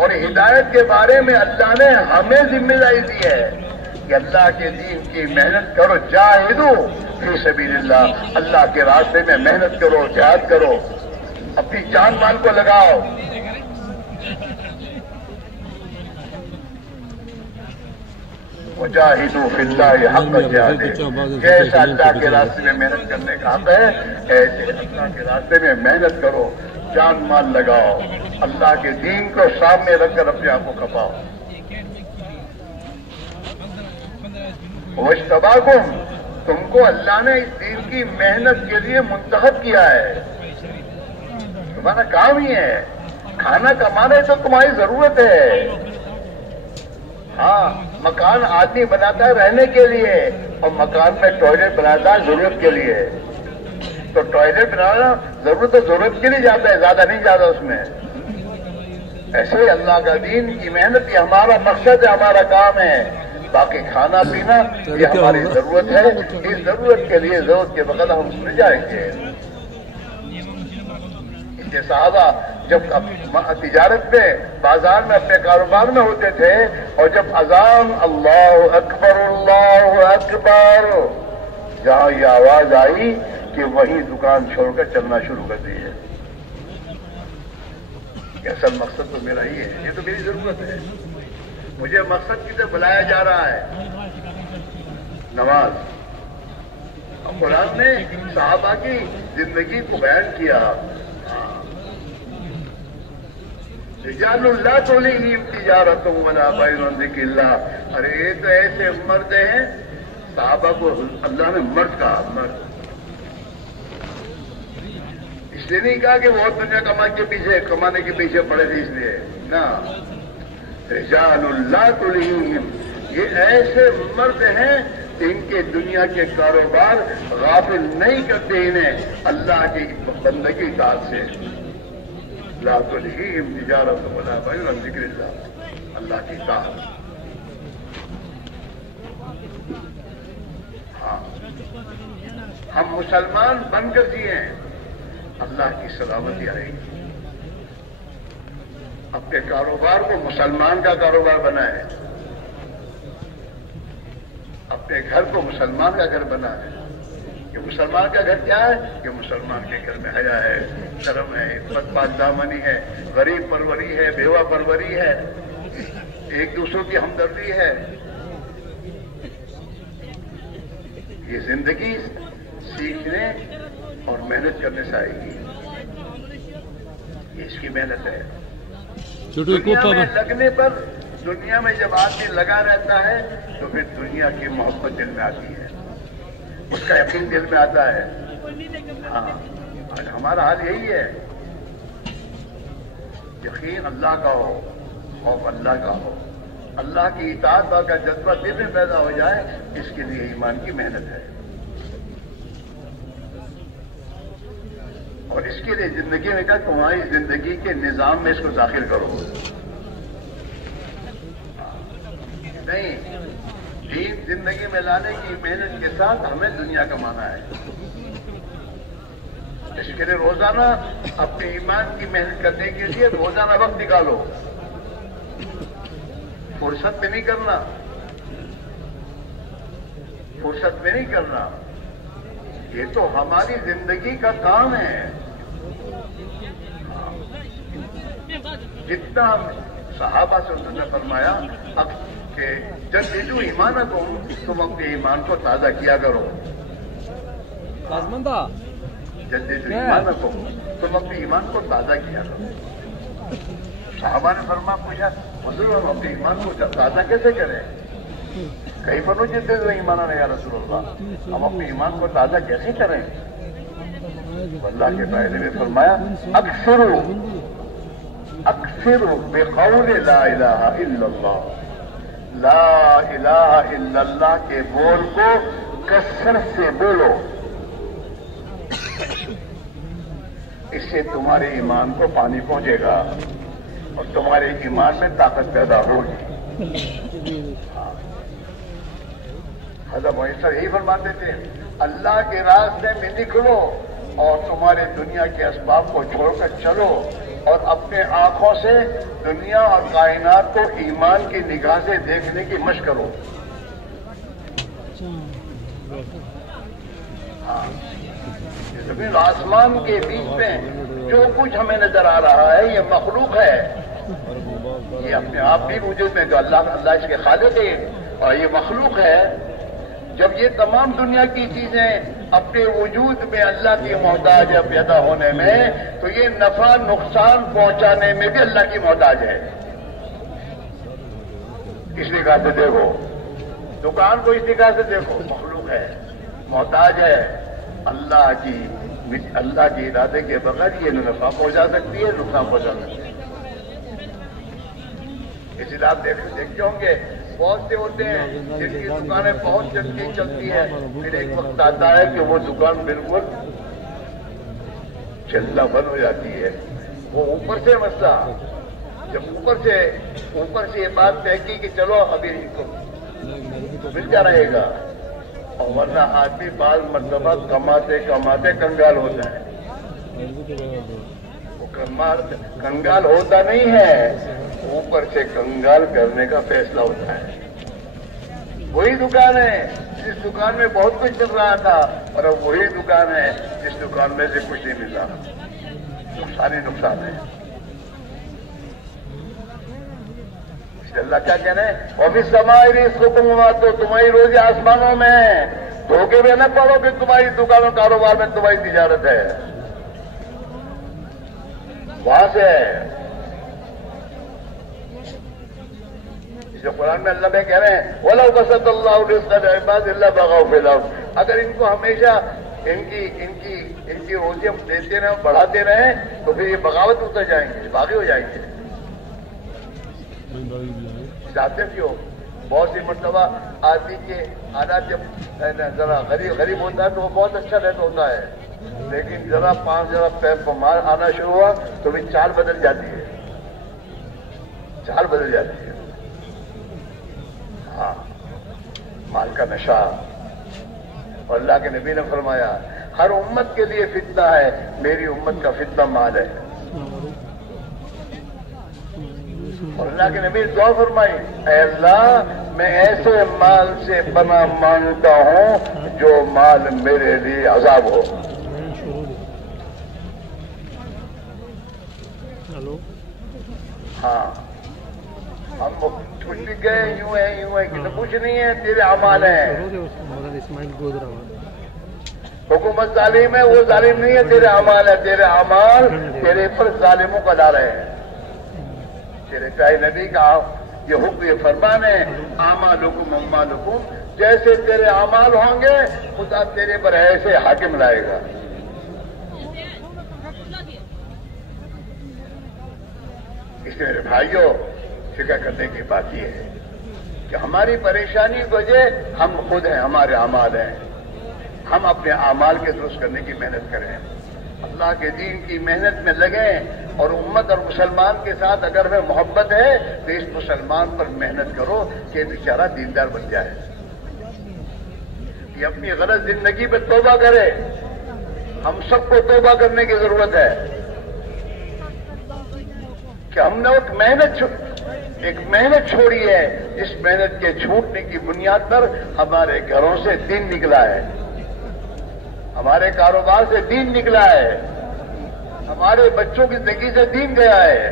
اور ہدایت کے بارے میں اللہ نے ہمیں ذمہ داری دی ہے کہ اللہ کے دین کی محنت کرو، جاہدوا فی سبیل اللہ، اللہ کے راستے میں محنت کرو، جہاد کرو، اپنی جان مال کو لگاؤ۔ وجاہدوا فی اللہ حق جہادہ، جیسا اللہ کے راستے میں محنت کرنے کا حق ہے ایسے اللہ کے راستے میں محنت کرو، جان مال لگاؤ، اللہ کے دین کو سامنے رکھ کر اپنے آپ کو کھپاؤ۔ وَاجْتَبَاكُمْ، تم کو اللہ نے اس دین کی محنت کے لیے منتخب کیا ہے، تمہارا کام ہی ہے، کھانا کمانا تو تمہاری ضرورت ہے۔ ہاں، مکان آدمی بناتا ہے رہنے کے لیے اور مکان میں ٹوائلٹ بناتا ہے ضرورت کے لیے، تو ٹوائلٹ بنانا ضرورت کے لیے جاتا ہے، زیادہ نہیں جاتا اس میں۔ ایسے ہی اللہ کا دین کی محنت یہ ہمارا مقصد ہے، ہمارا کام ہے، باقی کھانا پینا یہ ہماری ضرورت ہے، اس ضرورت کے لیے ضرورت کے بغیر ہم اس میں جائیں گے۔ کہ صحابہ جب تجارت میں بازار میں اپنے کاروبار میں ہوتے تھے اور جب اذان اللہ اکبر جہاں یہ آواز آئی کہ وہیں دکان چھوڑ کر چلنا شروع کر دی ہے۔ اصل مقصد تو میرا ہی ہے، یہ تو میری ضرورت ہے، مجھے مقصد کی طرف بلایا جا رہا ہے، نماز۔ اب قرآن نے صحابہ کی زندگی کو بیان کیا، رجال لا تلہیہم تجارۃ ولا بیع عن ذکر اللہ۔ ارے یہ تو ایسے مرد ہیں، صحابہ کو اللہ نے مرد کہا، مرد۔ اس لیے نہیں کہا کہ وہ دنیا کمانے کے پیچھے پڑے تھے، اس لیے نا، رجال لا تلہیہم، یہ ایسے مرد ہیں ان کے دنیا کے کاروبار غافل نہیں کرتے انہیں اللہ کی بندگی اطاعت سے۔ لا تلہیہم تجارۃ ولا بیع عن ذکر اللہ، اللہ کی اطاعت۔ ہاں، ہم مسلمان بن کر جیے، اللہ کی سلامتی آئے گی۔ اپنے کاروبار کو مسلمان کا کاروبار بنائے، اپنے گھر کو مسلمان کا گھر بنائے۔ کہ مسلمان کا گھر کیا ہے؟ کہ مسلمان کے گھر میں حیا ہے، شرم ہے، عفت پاک دامنی ہے، غریب پروری ہے، بیوہ پروری ہے، ایک دوسروں کی ہمدردی ہے۔ یہ زندگی سیکھنے اور محنت کرنے سے آئے گی، یہ اس کی محنت ہے۔ دنیا میں لگنے پر، دنیا میں جب آدمی لگا رہتا ہے تو پھر دنیا کی محبت دل میں آتی ہے، اس کا یقین دل میں آتا ہے۔ ہاں، آج ہمارا حال یہی ہے، یقین اللہ کا ہو، خوف اللہ کا ہو، اللہ کی اطاعت کا جذبہ دل میں پیدا ہو جائے، اس کے لیے ایمان کی محنت ہے۔ اور اس کے لیے زندگی میں کہا تمہاری زندگی کے نظام میں اس کو داخل کرو۔ نہیں، دین زندگی میں لانے کی محنت کے ساتھ ہمیں دنیا کمانا ہے۔ اس کے لیے روزانہ اپنے ایمان کی محنت کرنے کے لیے روزانہ وقت نکالو، فرصت میں نہیں کرنا، فرصت میں نہیں کرنا، یہ تو ہماری زندگی کا کام ہے۔ جتنا صحابہ سے انہوں نے فرمایا اب کہ جددوا ایمانکم، تم اپنے ایمان کو تازہ کیا کرو، جددوا ایمانکم، تم اپنے ایمان کو تازہ کیا کرو۔ صحابہ نے پوچھا حضور ہم اپنے ایمان کو تازہ کیسے کریں؟ کئی بنو جدید ایمان یا رسول اللہ، ہم اپنے ایمان کو تازہ کیسے کریں؟ اللہ کے قائد نے فرمایا اکثروا بقول لا الہ الا اللہ، لا الہ الا اللہ کے بول کو کثرت سے بولو، اس سے تمہارے ایمان کو پانی پہنچے گا اور تمہارے ایمان میں طاقت پیدا ہوگی۔ حضرت محمد یہی فرماتے تھے اللہ کے راستے میں نکلو اور تمہارے دنیا کے اسباب کو چھوڑ کر چلو اور اپنے آنکھوں سے دنیا اور کائنات کو ایمان کی نگاہ سے دیکھنے کی مشق کرو۔ ہاں، زمین آسمان کے بیچ میں جو کچھ ہمیں نظر آ رہا ہے یہ مخلوق ہے، یہ اپنے آپ بھی وجود میں جو اللہ اس کے خالق ہے اور یہ مخلوق ہے۔ جب یہ تمام دنیا کی چیزیں اپنے وجود میں اللہ کی محتاج ہے پیدا ہونے میں، تو یہ نفع نقصان پہنچانے میں بھی اللہ کی محتاج ہے۔ اس نگاہ سے دیکھو، دکان کو اس نگاہ سے دیکھو، مخلوق ہے، محتاج ہے اللہ کی ارادے کے بغیر یہ نفع پہنچا سکتی ہے، نقصان پہنچا سکتی ہے۔ اس لیے آپ دیکھتے ہوں گے بہت سے ہوتے ہیں جن کی دکانیں بہت جلدی چلتی ہے، پھر ایک وقت آتا ہے کہ وہ دکان بالکل چلنا بند ہو جاتی ہے۔ وہ اوپر سے مسئلہ، جب اوپر سے یہ بات طے کی کہ چلو ابھی تو ملتا رہے گا، اور ورنہ آدمی بعض مرتبہ کماتے کماتے کنگال ہوتا ہے۔ وہ کنگال ہوتا نہیں ہے، اوپر سے کنگال کرنے کا فیصلہ ہوتا ہے۔ وہی دکان ہے جس دکان میں بہت کچھ چل رہا تھا، اور اب وہی دکان ہے جس دکان میں سے کچھ نہیں مل رہا، نقصان ہی نقصان ہے۔ اللہ کیا کہنا ہے؟ وفی السماء رزقکم، تو تمہاری روزی آسمانوں میں ہے، دھوکے میں نہ پڑو کہ تمہاری دکانوں کاروبار میں تمہاری تجارت ہے، وہاں سے ہے۔ جو قرآن میں اللہ میں کہہ رہے ہیں وَلَوْ بَسَطَ اللَّهُ الرِّزْقَ لِعِبَادِهِ إِلَّا بَغَوْا فِي الْأَرْضِ، اگر ان کو ہمیشہ ان کی روزی ہم دیتے رہیں بڑھاتے رہیں تو پھر یہ بغاوت اتر جائیں گے، باغی ہو جائیں گے۔ چاہتے کیوں؟ بہت سی مرتبہ آدمی کے حالات جب ذرا غریب ہوتا ہے تو وہ بہت اچھا رہتا ہوتا ہے، لیکن ذرا پیر پر مار آنا شروع ہوا تو بھی چال بدل جاتی ہے، چال بدل جاتی ہے۔ ہاں، مال کا نشہ، اور اللہ کے نبی نے فرمایا ہر امت کے لیے فتنہ ہے، میری امت کا فتنہ مال ہے۔ اور اللہ کے نبی نے دعا فرمائی اے اللہ میں ایسے مال سے پناہ مانگتا ہوں جو مال میرے لیے عذاب ہو۔ ہاں، ہم چھوٹ گئے یوں ہے کہ تو کچھ نہیں ہے، تیرے اعمال ہیں۔ حکومت ظالم ہے، وہ ظالم نہیں ہے، تیرے اعمال ہے، تیرے اعمال تیرے پر ظالموں کو لا رہے ہیں۔ تیرے پیارے نبی کا یہ حکم، یہ فرمان ہے اعمالکم اموالکم، جیسے تیرے اعمال ہوں گے خدا تیرے پر ایسے حاکم لائے گا۔ اس لیے میرے بھائیوں فکر کرنے کی بات یہ ہے کہ ہماری پریشانی کی وجہ ہم خود ہیں، ہمارے اعمال ہیں۔ ہم اپنے اعمال کے درست کرنے کی محنت کریں، اللہ کے دین کی محنت میں لگیں، اور امت اور مسلمان کے ساتھ اگر ہمیں محبت ہے تو اس مسلمان پر محنت کرو کہ بیچارہ دیندار بن جائے، یہ اپنی غلط زندگی پہ توبہ کرے۔ ہم سب کو توبہ کرنے کی ضرورت ہے کہ ہم نے ایک محنت چھوڑی ہے، اس محنت کے چھوٹنے کی بنیاد پر ہمارے گھروں سے دین نکلا ہے، ہمارے کاروبار سے دین نکلا ہے، ہمارے بچوں کی زندگی سے دین گیا ہے۔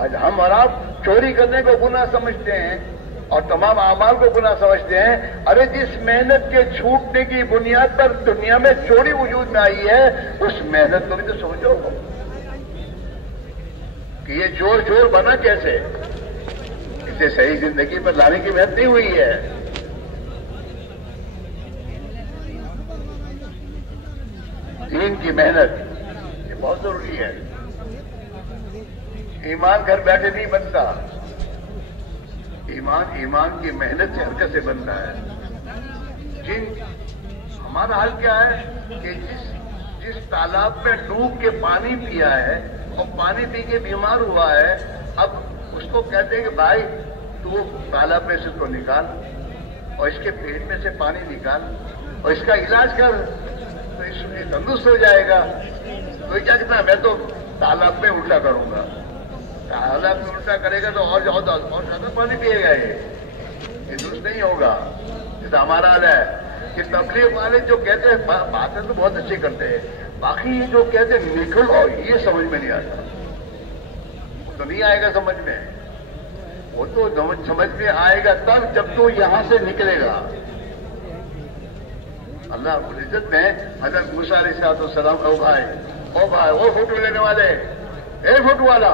آج ہم اور آپ چوری کرنے کو گناہ سمجھتے ہیں اور تمام اعمال کو گناہ سمجھتے ہیں۔ ارے جس محنت کے چھوٹنے کی بنیاد پر دنیا میں چوری وجود میں آئی ہے، اس محنت کو بھی تو سوچو کہ یہ جوڑ بنا کیسے، اسے صحیح زندگی پر لانے کی محنت نہیں ہوئی ہے۔ دین کی محنت یہ بہت ضروری ہے۔ ایمان گھر بیٹھے نہیں بنتا، ایمان کی محنت سے حرکت سے بنتا ہے۔ ہمارا حال کیا ہے کہ جس تالاب میں ڈوب کے پانی پیا ہے اور پانی پی کے بیمار ہوا ہے، اب اس کو کہتے ہیں کہ بھائی تو تالاب میں سے تو نکال اور اس کے پیٹ میں سے پانی نکال اور اس کا علاج کر تو اس میں تندرست ہو جائے گا۔ تو کیا کہنا، میں تو تالاب میں الٹا کروں گا، تالاب میں الٹا کرے گا تو اور زیادہ پانی پیے گا، یہ درست نہیں ہوگا۔ جیسا ہمارا حال ہے کہ تبلیغ والے جو کہتے ہیں باتیں تو بہت اچھی کرتے ہیں، باقی یہ جو کہتے ہیں نکلو، یہ سمجھ میں نہیں آتا، وہ تو نہیں آئے گا سمجھ میں، وہ تو سمجھ میں آئے گا تب جب تو یہاں سے نکلے گا۔ اللہ رب العزت نے حضرت موسیٰ علیہ السلام او بھائی وہ فوٹو لینے والے، اے فوٹو والا،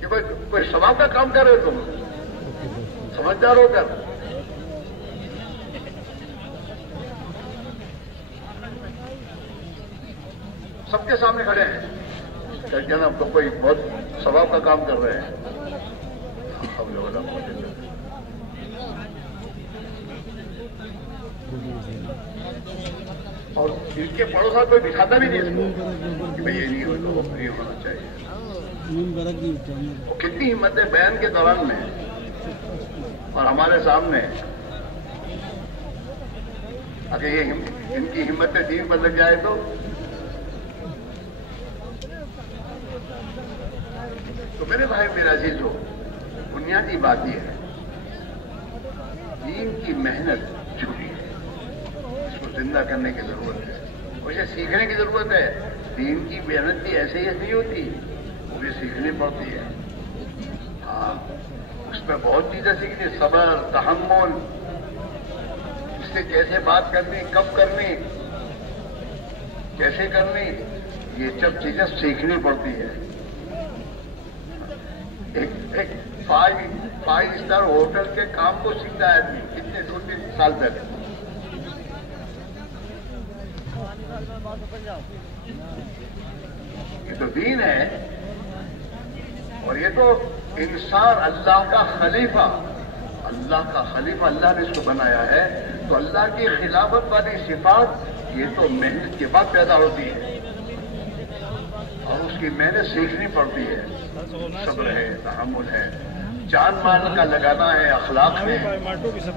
کہ کوئی ثواب کا کام کر رہے تم، سمجھدار ہو کر۔ سب کے سامنے کھڑے ہیں کہ جناب تو کوئی بہت ثواب کا کام کر رہے ہیں۔ اور ان کے پڑوسا کوئی بٹھاتا بھی نہیں اس کو کہ بھائی یہ نہیں ہونا چاہیے۔ وہ کتنی ہمت ہے بیان کے دوران میں اور ہمارے سامنے، اگر یہ ان کی ہمت دین پر لگ جائے تو میرے بھائی میرا عزیز ہو، بنیادی بات یہ ہے دین کی محنت چھوٹی ہے، اس کو زندہ کرنے کی ضرورت ہے۔ مجھے سیکھنے کی ضرورت ہے. دین کی محنت بھی ایسے ہی نہیں ہوتی, وہ بھی سیکھنی پڑتی ہے. ہاں, اس میں بہت چیزیں سیکھنی, صبر, تحمل, اس سے کیسے بات کرنی, کب کرنی, کیسے کرنی, یہ سب چیزیں سیکھنی پڑتی ہے. ایک 5 اسٹار ہوٹل کے کام کو سیکھتا ہے آدمی کتنے 2-3 سال تک. یہ تو دین ہے, اور یہ تو انسان اللہ کا خلیفہ, اللہ نے اس کو بنایا ہے. تو اللہ کی خلافت والی صفات یہ تو محنت کے بعد پیدا ہوتی ہے, اور اس کی محنت سیکھنی پڑتی ہے. صبر ہے, تحمل ہے, جان مال کا لگانا ہے, اخلاق سے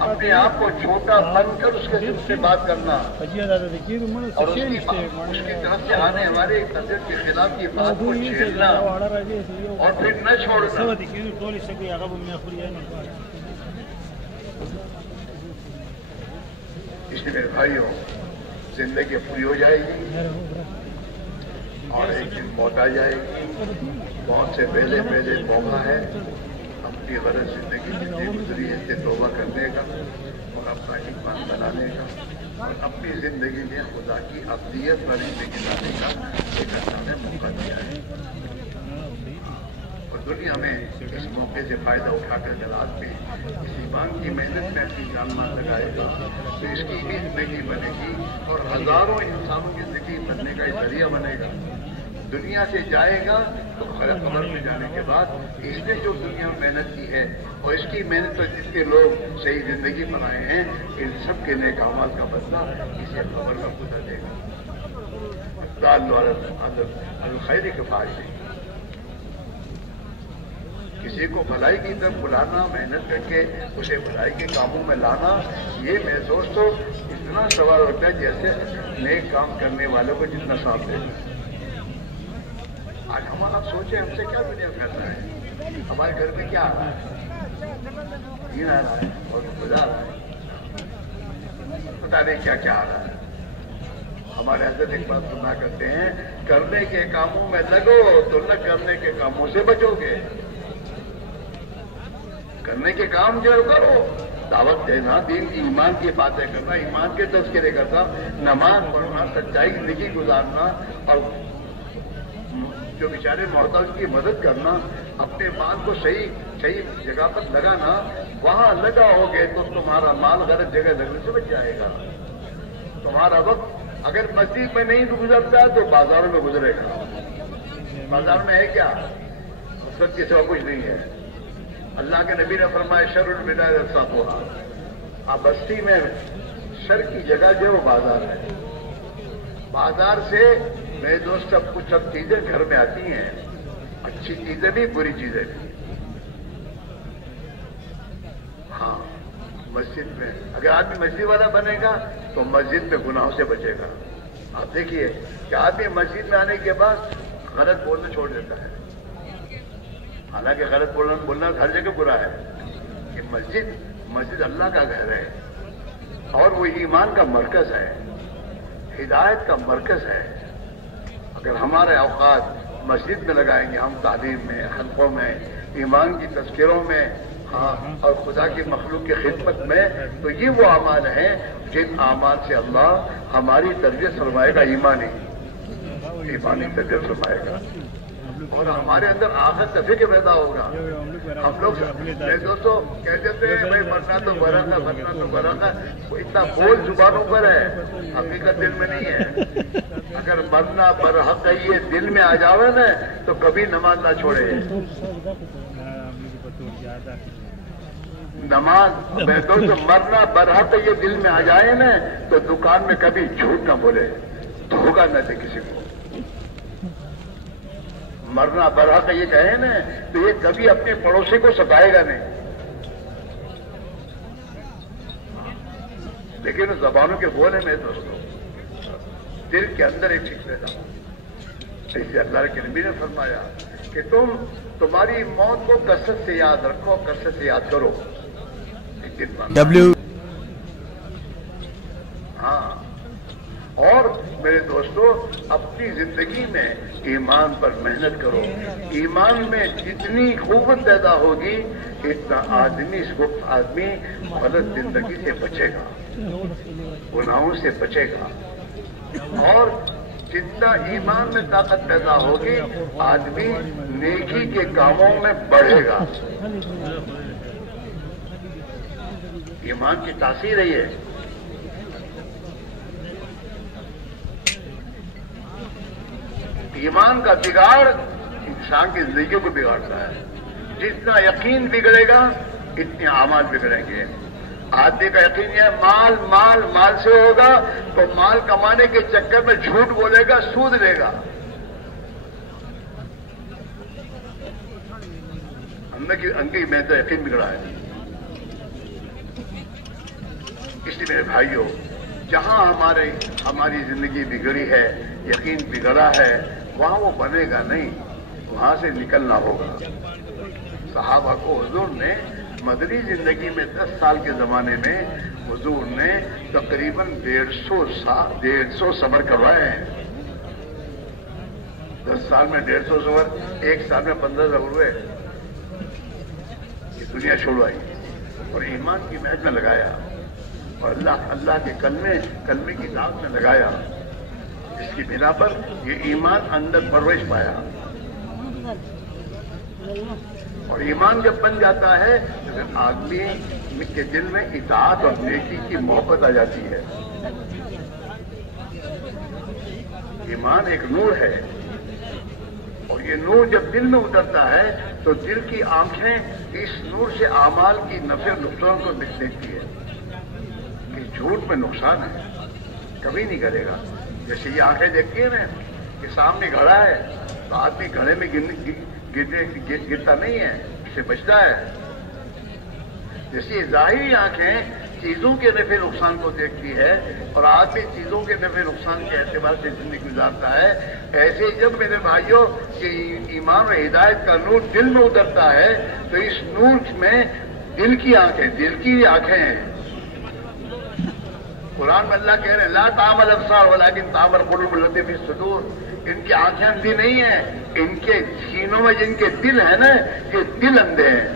اپنے آپ کو چھوٹا بن کر اس کے سے بات کرنا, اور اس کی طرف سے آنے ہمارے نظر کے خلاف کی بات کو چھیڑنا اور پھر نہ چھوڑنا. اس لیے میرے بھائیوں, زندگی پوری ہو جائے گی اور ایک دن موت آ جائے گی. موت سے پہلے موقع ہے اپنی غلط زندگی جتنی گزری ہے سے توبہ کرنے کا اور اپنا ایمان بنانے کا, اور اپنی زندگی میں خدا کی ابدیت پر زندگی لانے کا ایک اللہ نے موقع دیا ہے. اور دنیا میں اس موقع سے فائدہ اٹھا کر جب آدمی اس ایمان کی محنت میں اپنی جان مال لگائے گا تو اس کی بھی زندگی بنے گی اور ہزاروں انسانوں کی زندگی بننے کا ایک ذریعہ بنے گا. دنیا سے جائے گا تو قبر میں جانے کے بعد اس نے جو دنیا میں محنت کی ہے اور اس کی محنت پر جس کے لوگ صحیح زندگی بنائے ہیں, ان سب کے نیک اعمال کا بدلہ اسے قبر کا خدا دے گا. الخیر کے فائدے, کسی کو بھلائی کی طرف بلانا, محنت کر کے اسے بھلائی کے کاموں میں لانا, یہ میں دوستوں اتنا سوال ہوتا ہے جیسے نیک کام کرنے والوں کو جتنا ثواب دے. آج ہمارا سوچے ہم سے کیا دنیا کر رہا ہے, ہمارے گھر میں کیا آ رہا ہے, دین آ رہا ہے اور خدا آ رہا ہے, پتا نہیں کیا کیا آ رہا ہے. ہمارے حضرت ایک بات سنا کرتے ہیں, کرنے کے کاموں میں لگو تو نہ کرنے کے کاموں سے بچو گے. کرنے کے کام جو کرو, دعوت دینا, دین کی ایمان کی باتیں کرنا, ایمان کے تذکرے کرنا, نماز پڑھنا, سچائی زندگی گزارنا, اور جو بیچارے محتاج کی مدد کرنا, اپنے مال کو صحیح جگہ پر لگانا. وہاں لگاؤ گے تو تمہارا مال غلط جگہ لگنے سے بچ جائے گا. تمہارا وقت اگر مسجد میں نہیں گزرتا تو بازاروں میں گزرے گا. بازار میں ہے کیا, مقصد کے سوا کچھ نہیں ہے. اللہ کے نبی نے فرمایا شر البدع الصفوہ, آپ بستی میں شر کی جگہ جو وہ بازار ہے. بازار سے میرے دوست سب چیزیں گھر میں آتی ہیں, اچھی چیزیں بھی, بری چیزیں بھی. ہاں, مسجد میں اگر آدمی مسجد والا بنے گا تو مسجد میں گناہوں سے بچے گا. آپ دیکھیے کہ آدمی مسجد میں آنے کے بعد غلط بولنا چھوڑ دیتا ہے. حالانکہ غلط بولنا ہر جگہ برا ہے, کہ مسجد اللہ کا گھر ہے اور وہ ایمان کا مرکز ہے, ہدایت کا مرکز ہے. اگر ہمارے اوقات مسجد میں لگائیں گے, ہم تعلیم میں, حلقوں میں, ایمان کی تذکروں میں, ہاں, اور خدا کی مخلوق کی خدمت میں, تو یہ وہ اعمال ہیں جن اعمال سے اللہ ہماری تربیت فرمائے گا, ایمانی تربیت فرمائے گا, اور ہمارے اندر آخرت کا فکر پیدا ہوگا. ہم لوگ میرے دوستوں کہتے تھے بھائی مرنا تو برا تھا, وہ اتنا بول زبانوں پر ہے, حقیقت دل میں نہیں ہے. اگر مرنا برحق یہ دل میں آ جاوے نا تو کبھی نماز نہ چھوڑے. نماز مرنا برحق یہ دل میں آ جائے نا تو دکان میں کبھی جھوٹ نہ بولے, دھوکہ نہ دے کسی کو. مرنا برحق یہ کہے نا تو یہ کبھی اپنے پڑوسی کو ستائے گا نہیں. لیکن زبانوں کے بولے میں دوستوں دل کے اندر ایک ٹھیک رہتا ہوں. اسے اللہ کے نبی نے فرمایا کہ تمہاری موت کو کثرت سے یاد رکھو, کثرت سے یاد کرو. ہاں, اور میرے دوست دوستو اپنی زندگی میں ایمان پر محنت کرو. ایمان میں جتنی قوت پیدا ہوگی اتنا آدمی غلط زندگی سے بچے گا, گناہوں سے بچے گا, اور جتنا ایمان میں طاقت پیدا ہوگی آدمی نیکی کے کاموں میں بڑھے گا. ایمان کی تاثیر ہے یہ. ایمان کا بگاڑ انسان کی زندگی کو بگاڑتا ہے. جتنا یقین بگڑے گا اتنے اعمال بگڑیں گے. آدمی کا یقین ہے مال مال مال سے ہوگا تو مال کمانے کے چکر میں جھوٹ بولے گا, سود لے گا. انگی میں تو یقین بگڑا ہے. اس لیے میرے بھائیوں, جہاں ہماری زندگی بگڑی ہے, یقین بگڑا ہے, وہاں وہ بنے گا نہیں, وہاں سے نکلنا ہوگا. صحابہ کو حضور نے مدنی زندگی میں 10 سال کے زمانے میں حضور نے تقریباً 150 صبر کروائے ہیں. 10 سال میں 150 صبر, 1 سال میں 15 صبر ہوئے. یہ دنیا چھوڑوائی اور ایمان کی محنت میں لگایا اور اللہ کے کلمے کی دعوت میں لگایا. اس کی بنا پر یہ ایمان اندر پرورش پایا. اور ایمان جب بن جاتا ہے تو پھر آدمی کے دل میں اطاعت اور نیکی کی محبت آ جاتی ہے. ایمان ایک نور ہے اور یہ نور جب دل میں اترتا ہے تو دل کی آنکھیں اس نور سے اعمال کی نفع نقصان کو دیکھتی ہے کہ جھوٹ میں نقصان ہے, کبھی نہیں کرے گا. جیسے یہ آنکھیں دیکھتی ہیں نا کہ سامنے گھڑا ہے تو آدمی گھڑے میں گرتا نہیں ہے, اس سے بچتا ہے. جیسے یہ ظاہری آنکھیں چیزوں کے نفع نقصان کو دیکھتی ہے اور آدمی چیزوں کے نفع نقصان کے اعتبار سے زندگی گزارتا ہے, ایسے ہی جب میرے بھائیوں یہ ایمان و ہدایت کا نور دل میں اترتا ہے تو اس نور میں دل کی آنکھیں ہیں. قرآن میں اللہ کہہ رہے ہیں لا تعمل ابصار ولکن تعمل قلوب التي فی الصدور. ان کی آنکھیں اندھی نہیں ہیں, ان کے سینوں میں جن کے دل ہیں نا یہ دل اندھے ہیں.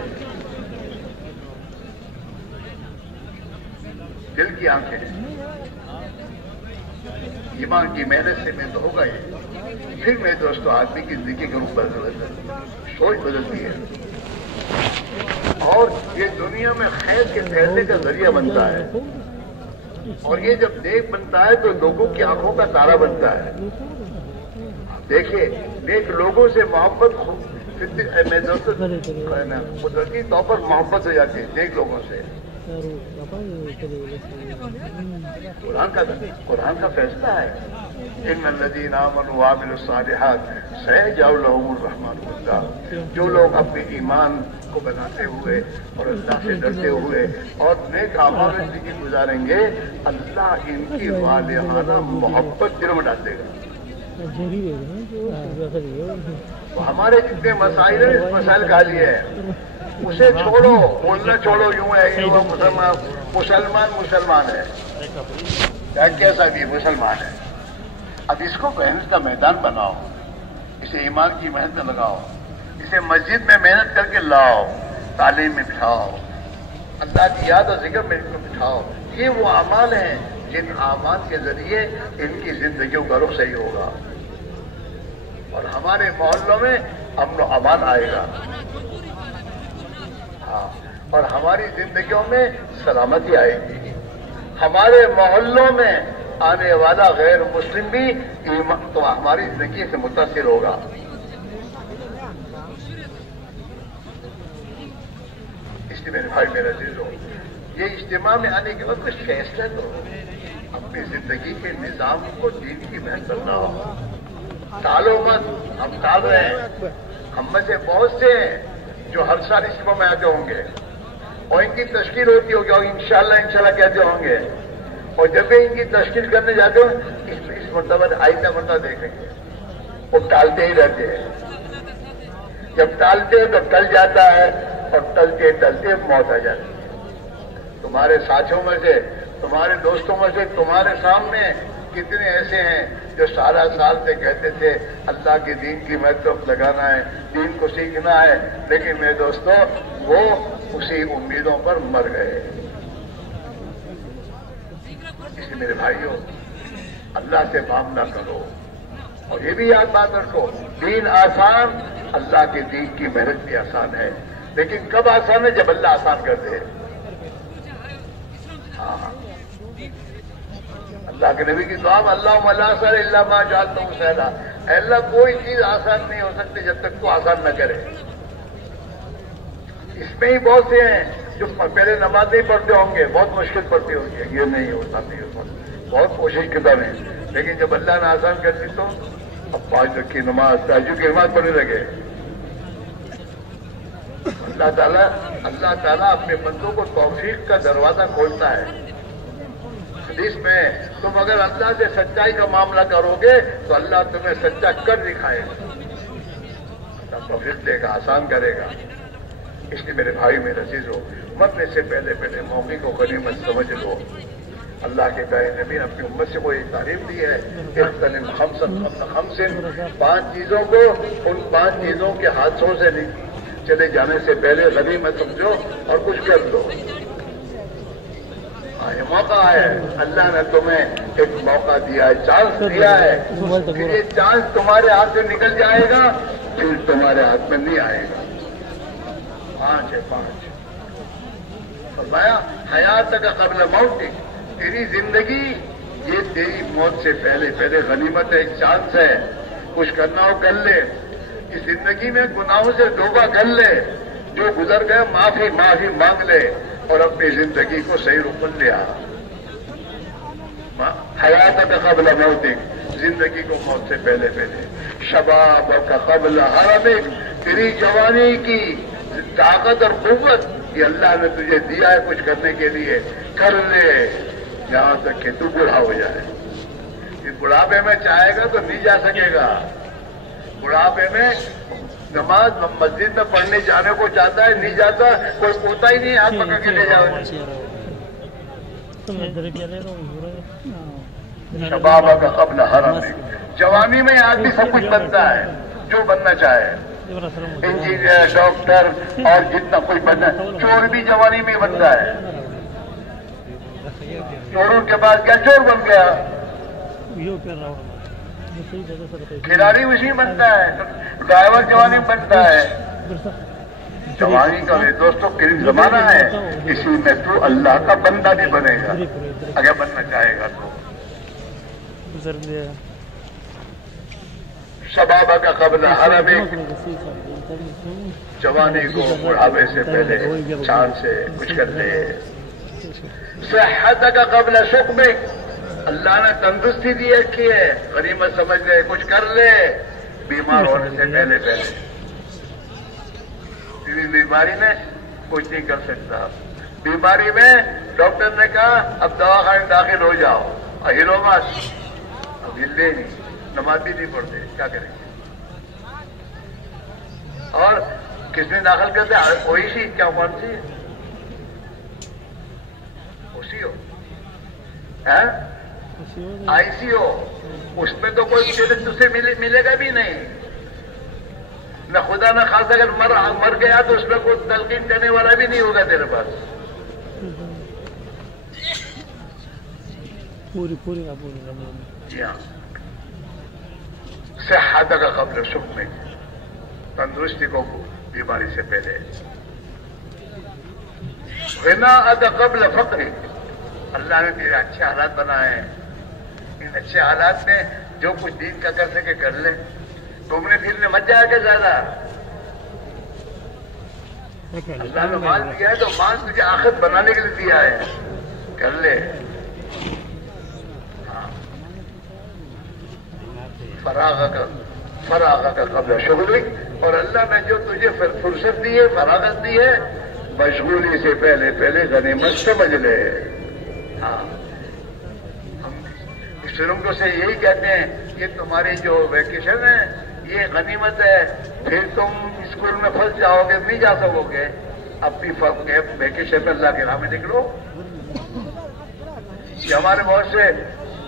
دل کی آنکھیں ہیں. ایمان کی محنت سے میں تو ہوگا یہ. پھر میں دوستو آدمی کی زندگی کے روپ بدلتا, سوچ بدلتی ہے اور یہ دنیا میں خیر کے پھیلنے کا ذریعہ بنتا ہے. اور یہ جب نیک بنتا ہے تو لوگوں کی آنکھوں کا تارا بنتا ہے. دیکھیے نیک لوگوں سے محبت میں دوستو قدرتی طور پر محبت ہو جاتی ہے نیک لوگوں سے. قرآن کا فیصلہ ہے ان الذین آمنوا وعملوا الصالحات سیجعل لهم الرحمن ودا. جو لوگ اپنے ایمان کو بناتے ہوئے اور اللہ سے ڈرتے ہوئے اور نیک اعمال میں زندگی گزاریں گے, اللہ ان کی والہانہ محبت دل میں ڈال دے گا. ہمارے جتنے مسائل ہیں اس مسائل کا حل یہ ہے, اسے چھوڑو, بولنا چھوڑو, یوں ہے مسلمان ہے کیسا بھی مسلمان ہے. اب اس کو محنت کا میدان بناؤ, اسے ایمان کی محنت میں لگاؤ, اسے مسجد میں محنت کر کے لاؤ, تعلیم میں بٹھاؤ, اللہ کی یاد اور ذکر میں بٹھاؤ. یہ وہ اعمال ہیں جن اعمال کے ذریعے ان کی زندگیوں کا رخ صحیح ہوگا اور ہمارے محلوں میں امن و امان آئے گا. ہاں, اور ہماری زندگیوں میں سلامتی آئے گی. ہمارے محلوں میں آنے والا غیر مسلم بھی تو ہماری زندگی سے متاثر ہوگا. اس لیے میرے بھائی میرا عزیزو, یہ اجتماع میں آنے کے وقت کچھ فیصلہ تو اپنی زندگی کے نظام کو دین کی محنت کرنا ہوگا. ٹالو مت, ہم ٹال رہے ہیں. ہم میں سے بہت سے ہیں جو ہر سال اجتماع میں آتے ہوں گے اور ان کی تشکیل ہوتی ہوگی اور انشاءاللہ کہتے ہوں گے, اور جب بھی ان کی تشکیل کرنے جاتے ہو اس مرتبہ آئندہ مرتبہ دیکھیں گے وہ ٹالتے ہی رہتے ہیں. جب ٹالتے ہیں تو ٹل جاتا ہے اور ٹلتے ٹلتے موت آ جاتی ہے. تمہارے ساتھیوں میں سے, تمہارے دوستوں میں سے, تمہارے سامنے کتنے ایسے ہیں جو 12 سال سے کہتے تھے اللہ کے دین کی محنت لگانا ہے، دین کو سیکھنا ہے، لیکن میرے دوستوں وہ اسی امیدوں پر مر گئے۔ اس لیے میرے بھائیوں اللہ سے معاملہ کرو، اور یہ بھی یاد بات رکھو، دین آسان، اللہ کے دین کی محنت بھی آسان ہے، لیکن کب آسان ہے؟ جب اللہ آسان کر دے۔ ہاں اللہ کے نبی کی دعا میں اللہم لا سہل الا ما جعلتہ سہلا، اے اللہ کوئی چیز آسان نہیں ہو سکتی جب تک تو آسان نہ کرے۔ اس میں ہی بہت سے ہیں جو پہلے نماز نہیں پڑھتے ہوں گے، بہت مشکل پڑتی ہوگی، یہ نہیں ہوتا نہیں ہوتا، بہت کوشش کرتا ہے، لیکن جب اللہ نے آسان کر دی تو اب 5 وقت کی نماز، تہجد کی نماز پڑھنے لگے۔ اللہ تعالیٰ اپنے بندوں کو توفیق کا دروازہ کھولتا ہے۔ حدیث میں تم اگر اللہ سے سچائی کا معاملہ کرو گے تو اللہ تمہیں سچا کر دکھائے گا، اللہ توفیق دے گا، آسان کرے گا۔ اس لیے میرے بھائی میرے عزیزو، مرنے سے پہلے موقع کو غنیمت سمجھ لو۔ اللہ کے پیارے نبی نے اپنی امت سے کوئی تعریف دی ہے، اغتنم خمسن 5 چیزوں کو، ان 5 چیزوں کے حادثوں سے چلے جانے سے پہلے غنیمت سمجھو اور کچھ کر دو۔ یہ موقع ہے، اللہ نے تمہیں ایک موقع دیا ہے، چانس دیا ہے، پھر یہ چانس تمہارے ہاتھ سے نکل جائے گا، پھر تمہارے ہاتھ میں نہیں آئے گا۔ 5 فرمایا حیات کا قبل موت، تیری زندگی یہ تیری موت سے پہلے غنیمت ہے، ایک چانس ہے، کچھ کرنا ہو کر لے۔ اس زندگی میں گناہوں سے توبہ کر لے، جو گزر گئے معافی مانگ لے، اور اپنی زندگی کو صحیح رخ پر لے آ۔ حیات کا قبل موتک، زندگی کو موت سے پہلے۔ شباب کا قبل حرمک، تیری جوانی کی طاقت اور قوت یہ اللہ نے تجھے دیا ہے کچھ کرنے کے لیے، کر لے یہاں تک کہ تو بوڑھا ہو جائے۔ یہ بڑھاپے میں چاہے گا تو نہیں جا سکے گا، بڑھاپے میں نماز مسجد میں پڑھنے جانے کو چاہتا ہے، نہیں جاتا، کوئی پوتا ہی نہیں، ہاتھ پکڑ کے لے جاؤ۔ شباب کا قبل حرم، جوانی میں آدمی سب کچھ بنتا ہے جو بننا چاہے، انجینئر، ڈاکٹر اور جتنا کوئی بننا، چور بھی جوانی میں بنتا ہے۔ چوروں کے بعد کیا چور بن گیا، کھلاڑی اسی بنتا ہے، ڈرائیور جوانی بنتا ہے۔ جوانی کا دوستوں قریب زمانہ ہے، اسی میں تو اللہ کا بندہ بھی بنے گا اگر بننا چاہے گا تو۔ شباب کا قبل حرم، جوانی کو بڑھاپے سے پہلے چاند سے کچھ کر لے۔ صحت کا قبل سقم، اللہ نے تندرستی دی رکھی ہے، غنیمت سمجھ لے، کچھ کر لے بیمار ہونے سے پہلے۔ بیماری میں کچھ نہیں کر سکتا، بیماری میں ڈاکٹر نے کہا اب دواخانے داخل ہو جاؤ، ہلو مت، اب ہلے نہیں، نماز بھی نہیں پڑھتے، کیا کریں گے؟ اور کس نے داخل کرتے؟ وہی سی، کیا کون سی؟ اسی ہو، آئی سی ہو، اس میں تو کوئی تجھ سے ملے گا بھی نہیں، نہ خدا نہ خاص اگر مر گیا تو اس میں کوئی تلقین کرنے والا بھی نہیں ہوگا تیرے پاس۔ جی ہاں، صحت کا قبل سقم، تندرستی کو بیماری سے پہلے۔ غنا کا قبل فقر، اللہ نے تیرے اچھے حالات بنائے ہیں، ان اچھے حالات میں جو کچھ دین کا کر سکے کر لے، گھومنے پھرنے مت جائے گا زیادہ۔ اللہ نے مال دیا ہے تو مال تجھے آخرت بنانے کے لیے دیا ہے، کر لے۔ فراغ کا قبل شغلک، اور اللہ نے جو تجھے فرصت دی ہے، فراغت دی ہے، مشغولی سے پہلے غنیمت سمجھ لے۔ ہاں، ہم بزرگوں سے یہی کہتے ہیں یہ تمہاری جو ویکیشن ہے یہ غنیمت ہے، پھر تم اسکول میں پھنس جاؤ گے، نہیں جا سکو گے، اب بھی ویکیشن میں اللہ کے راہ میں نکلو۔ یہ ہمارے بہت سے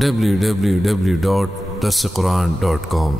www.darsequran.com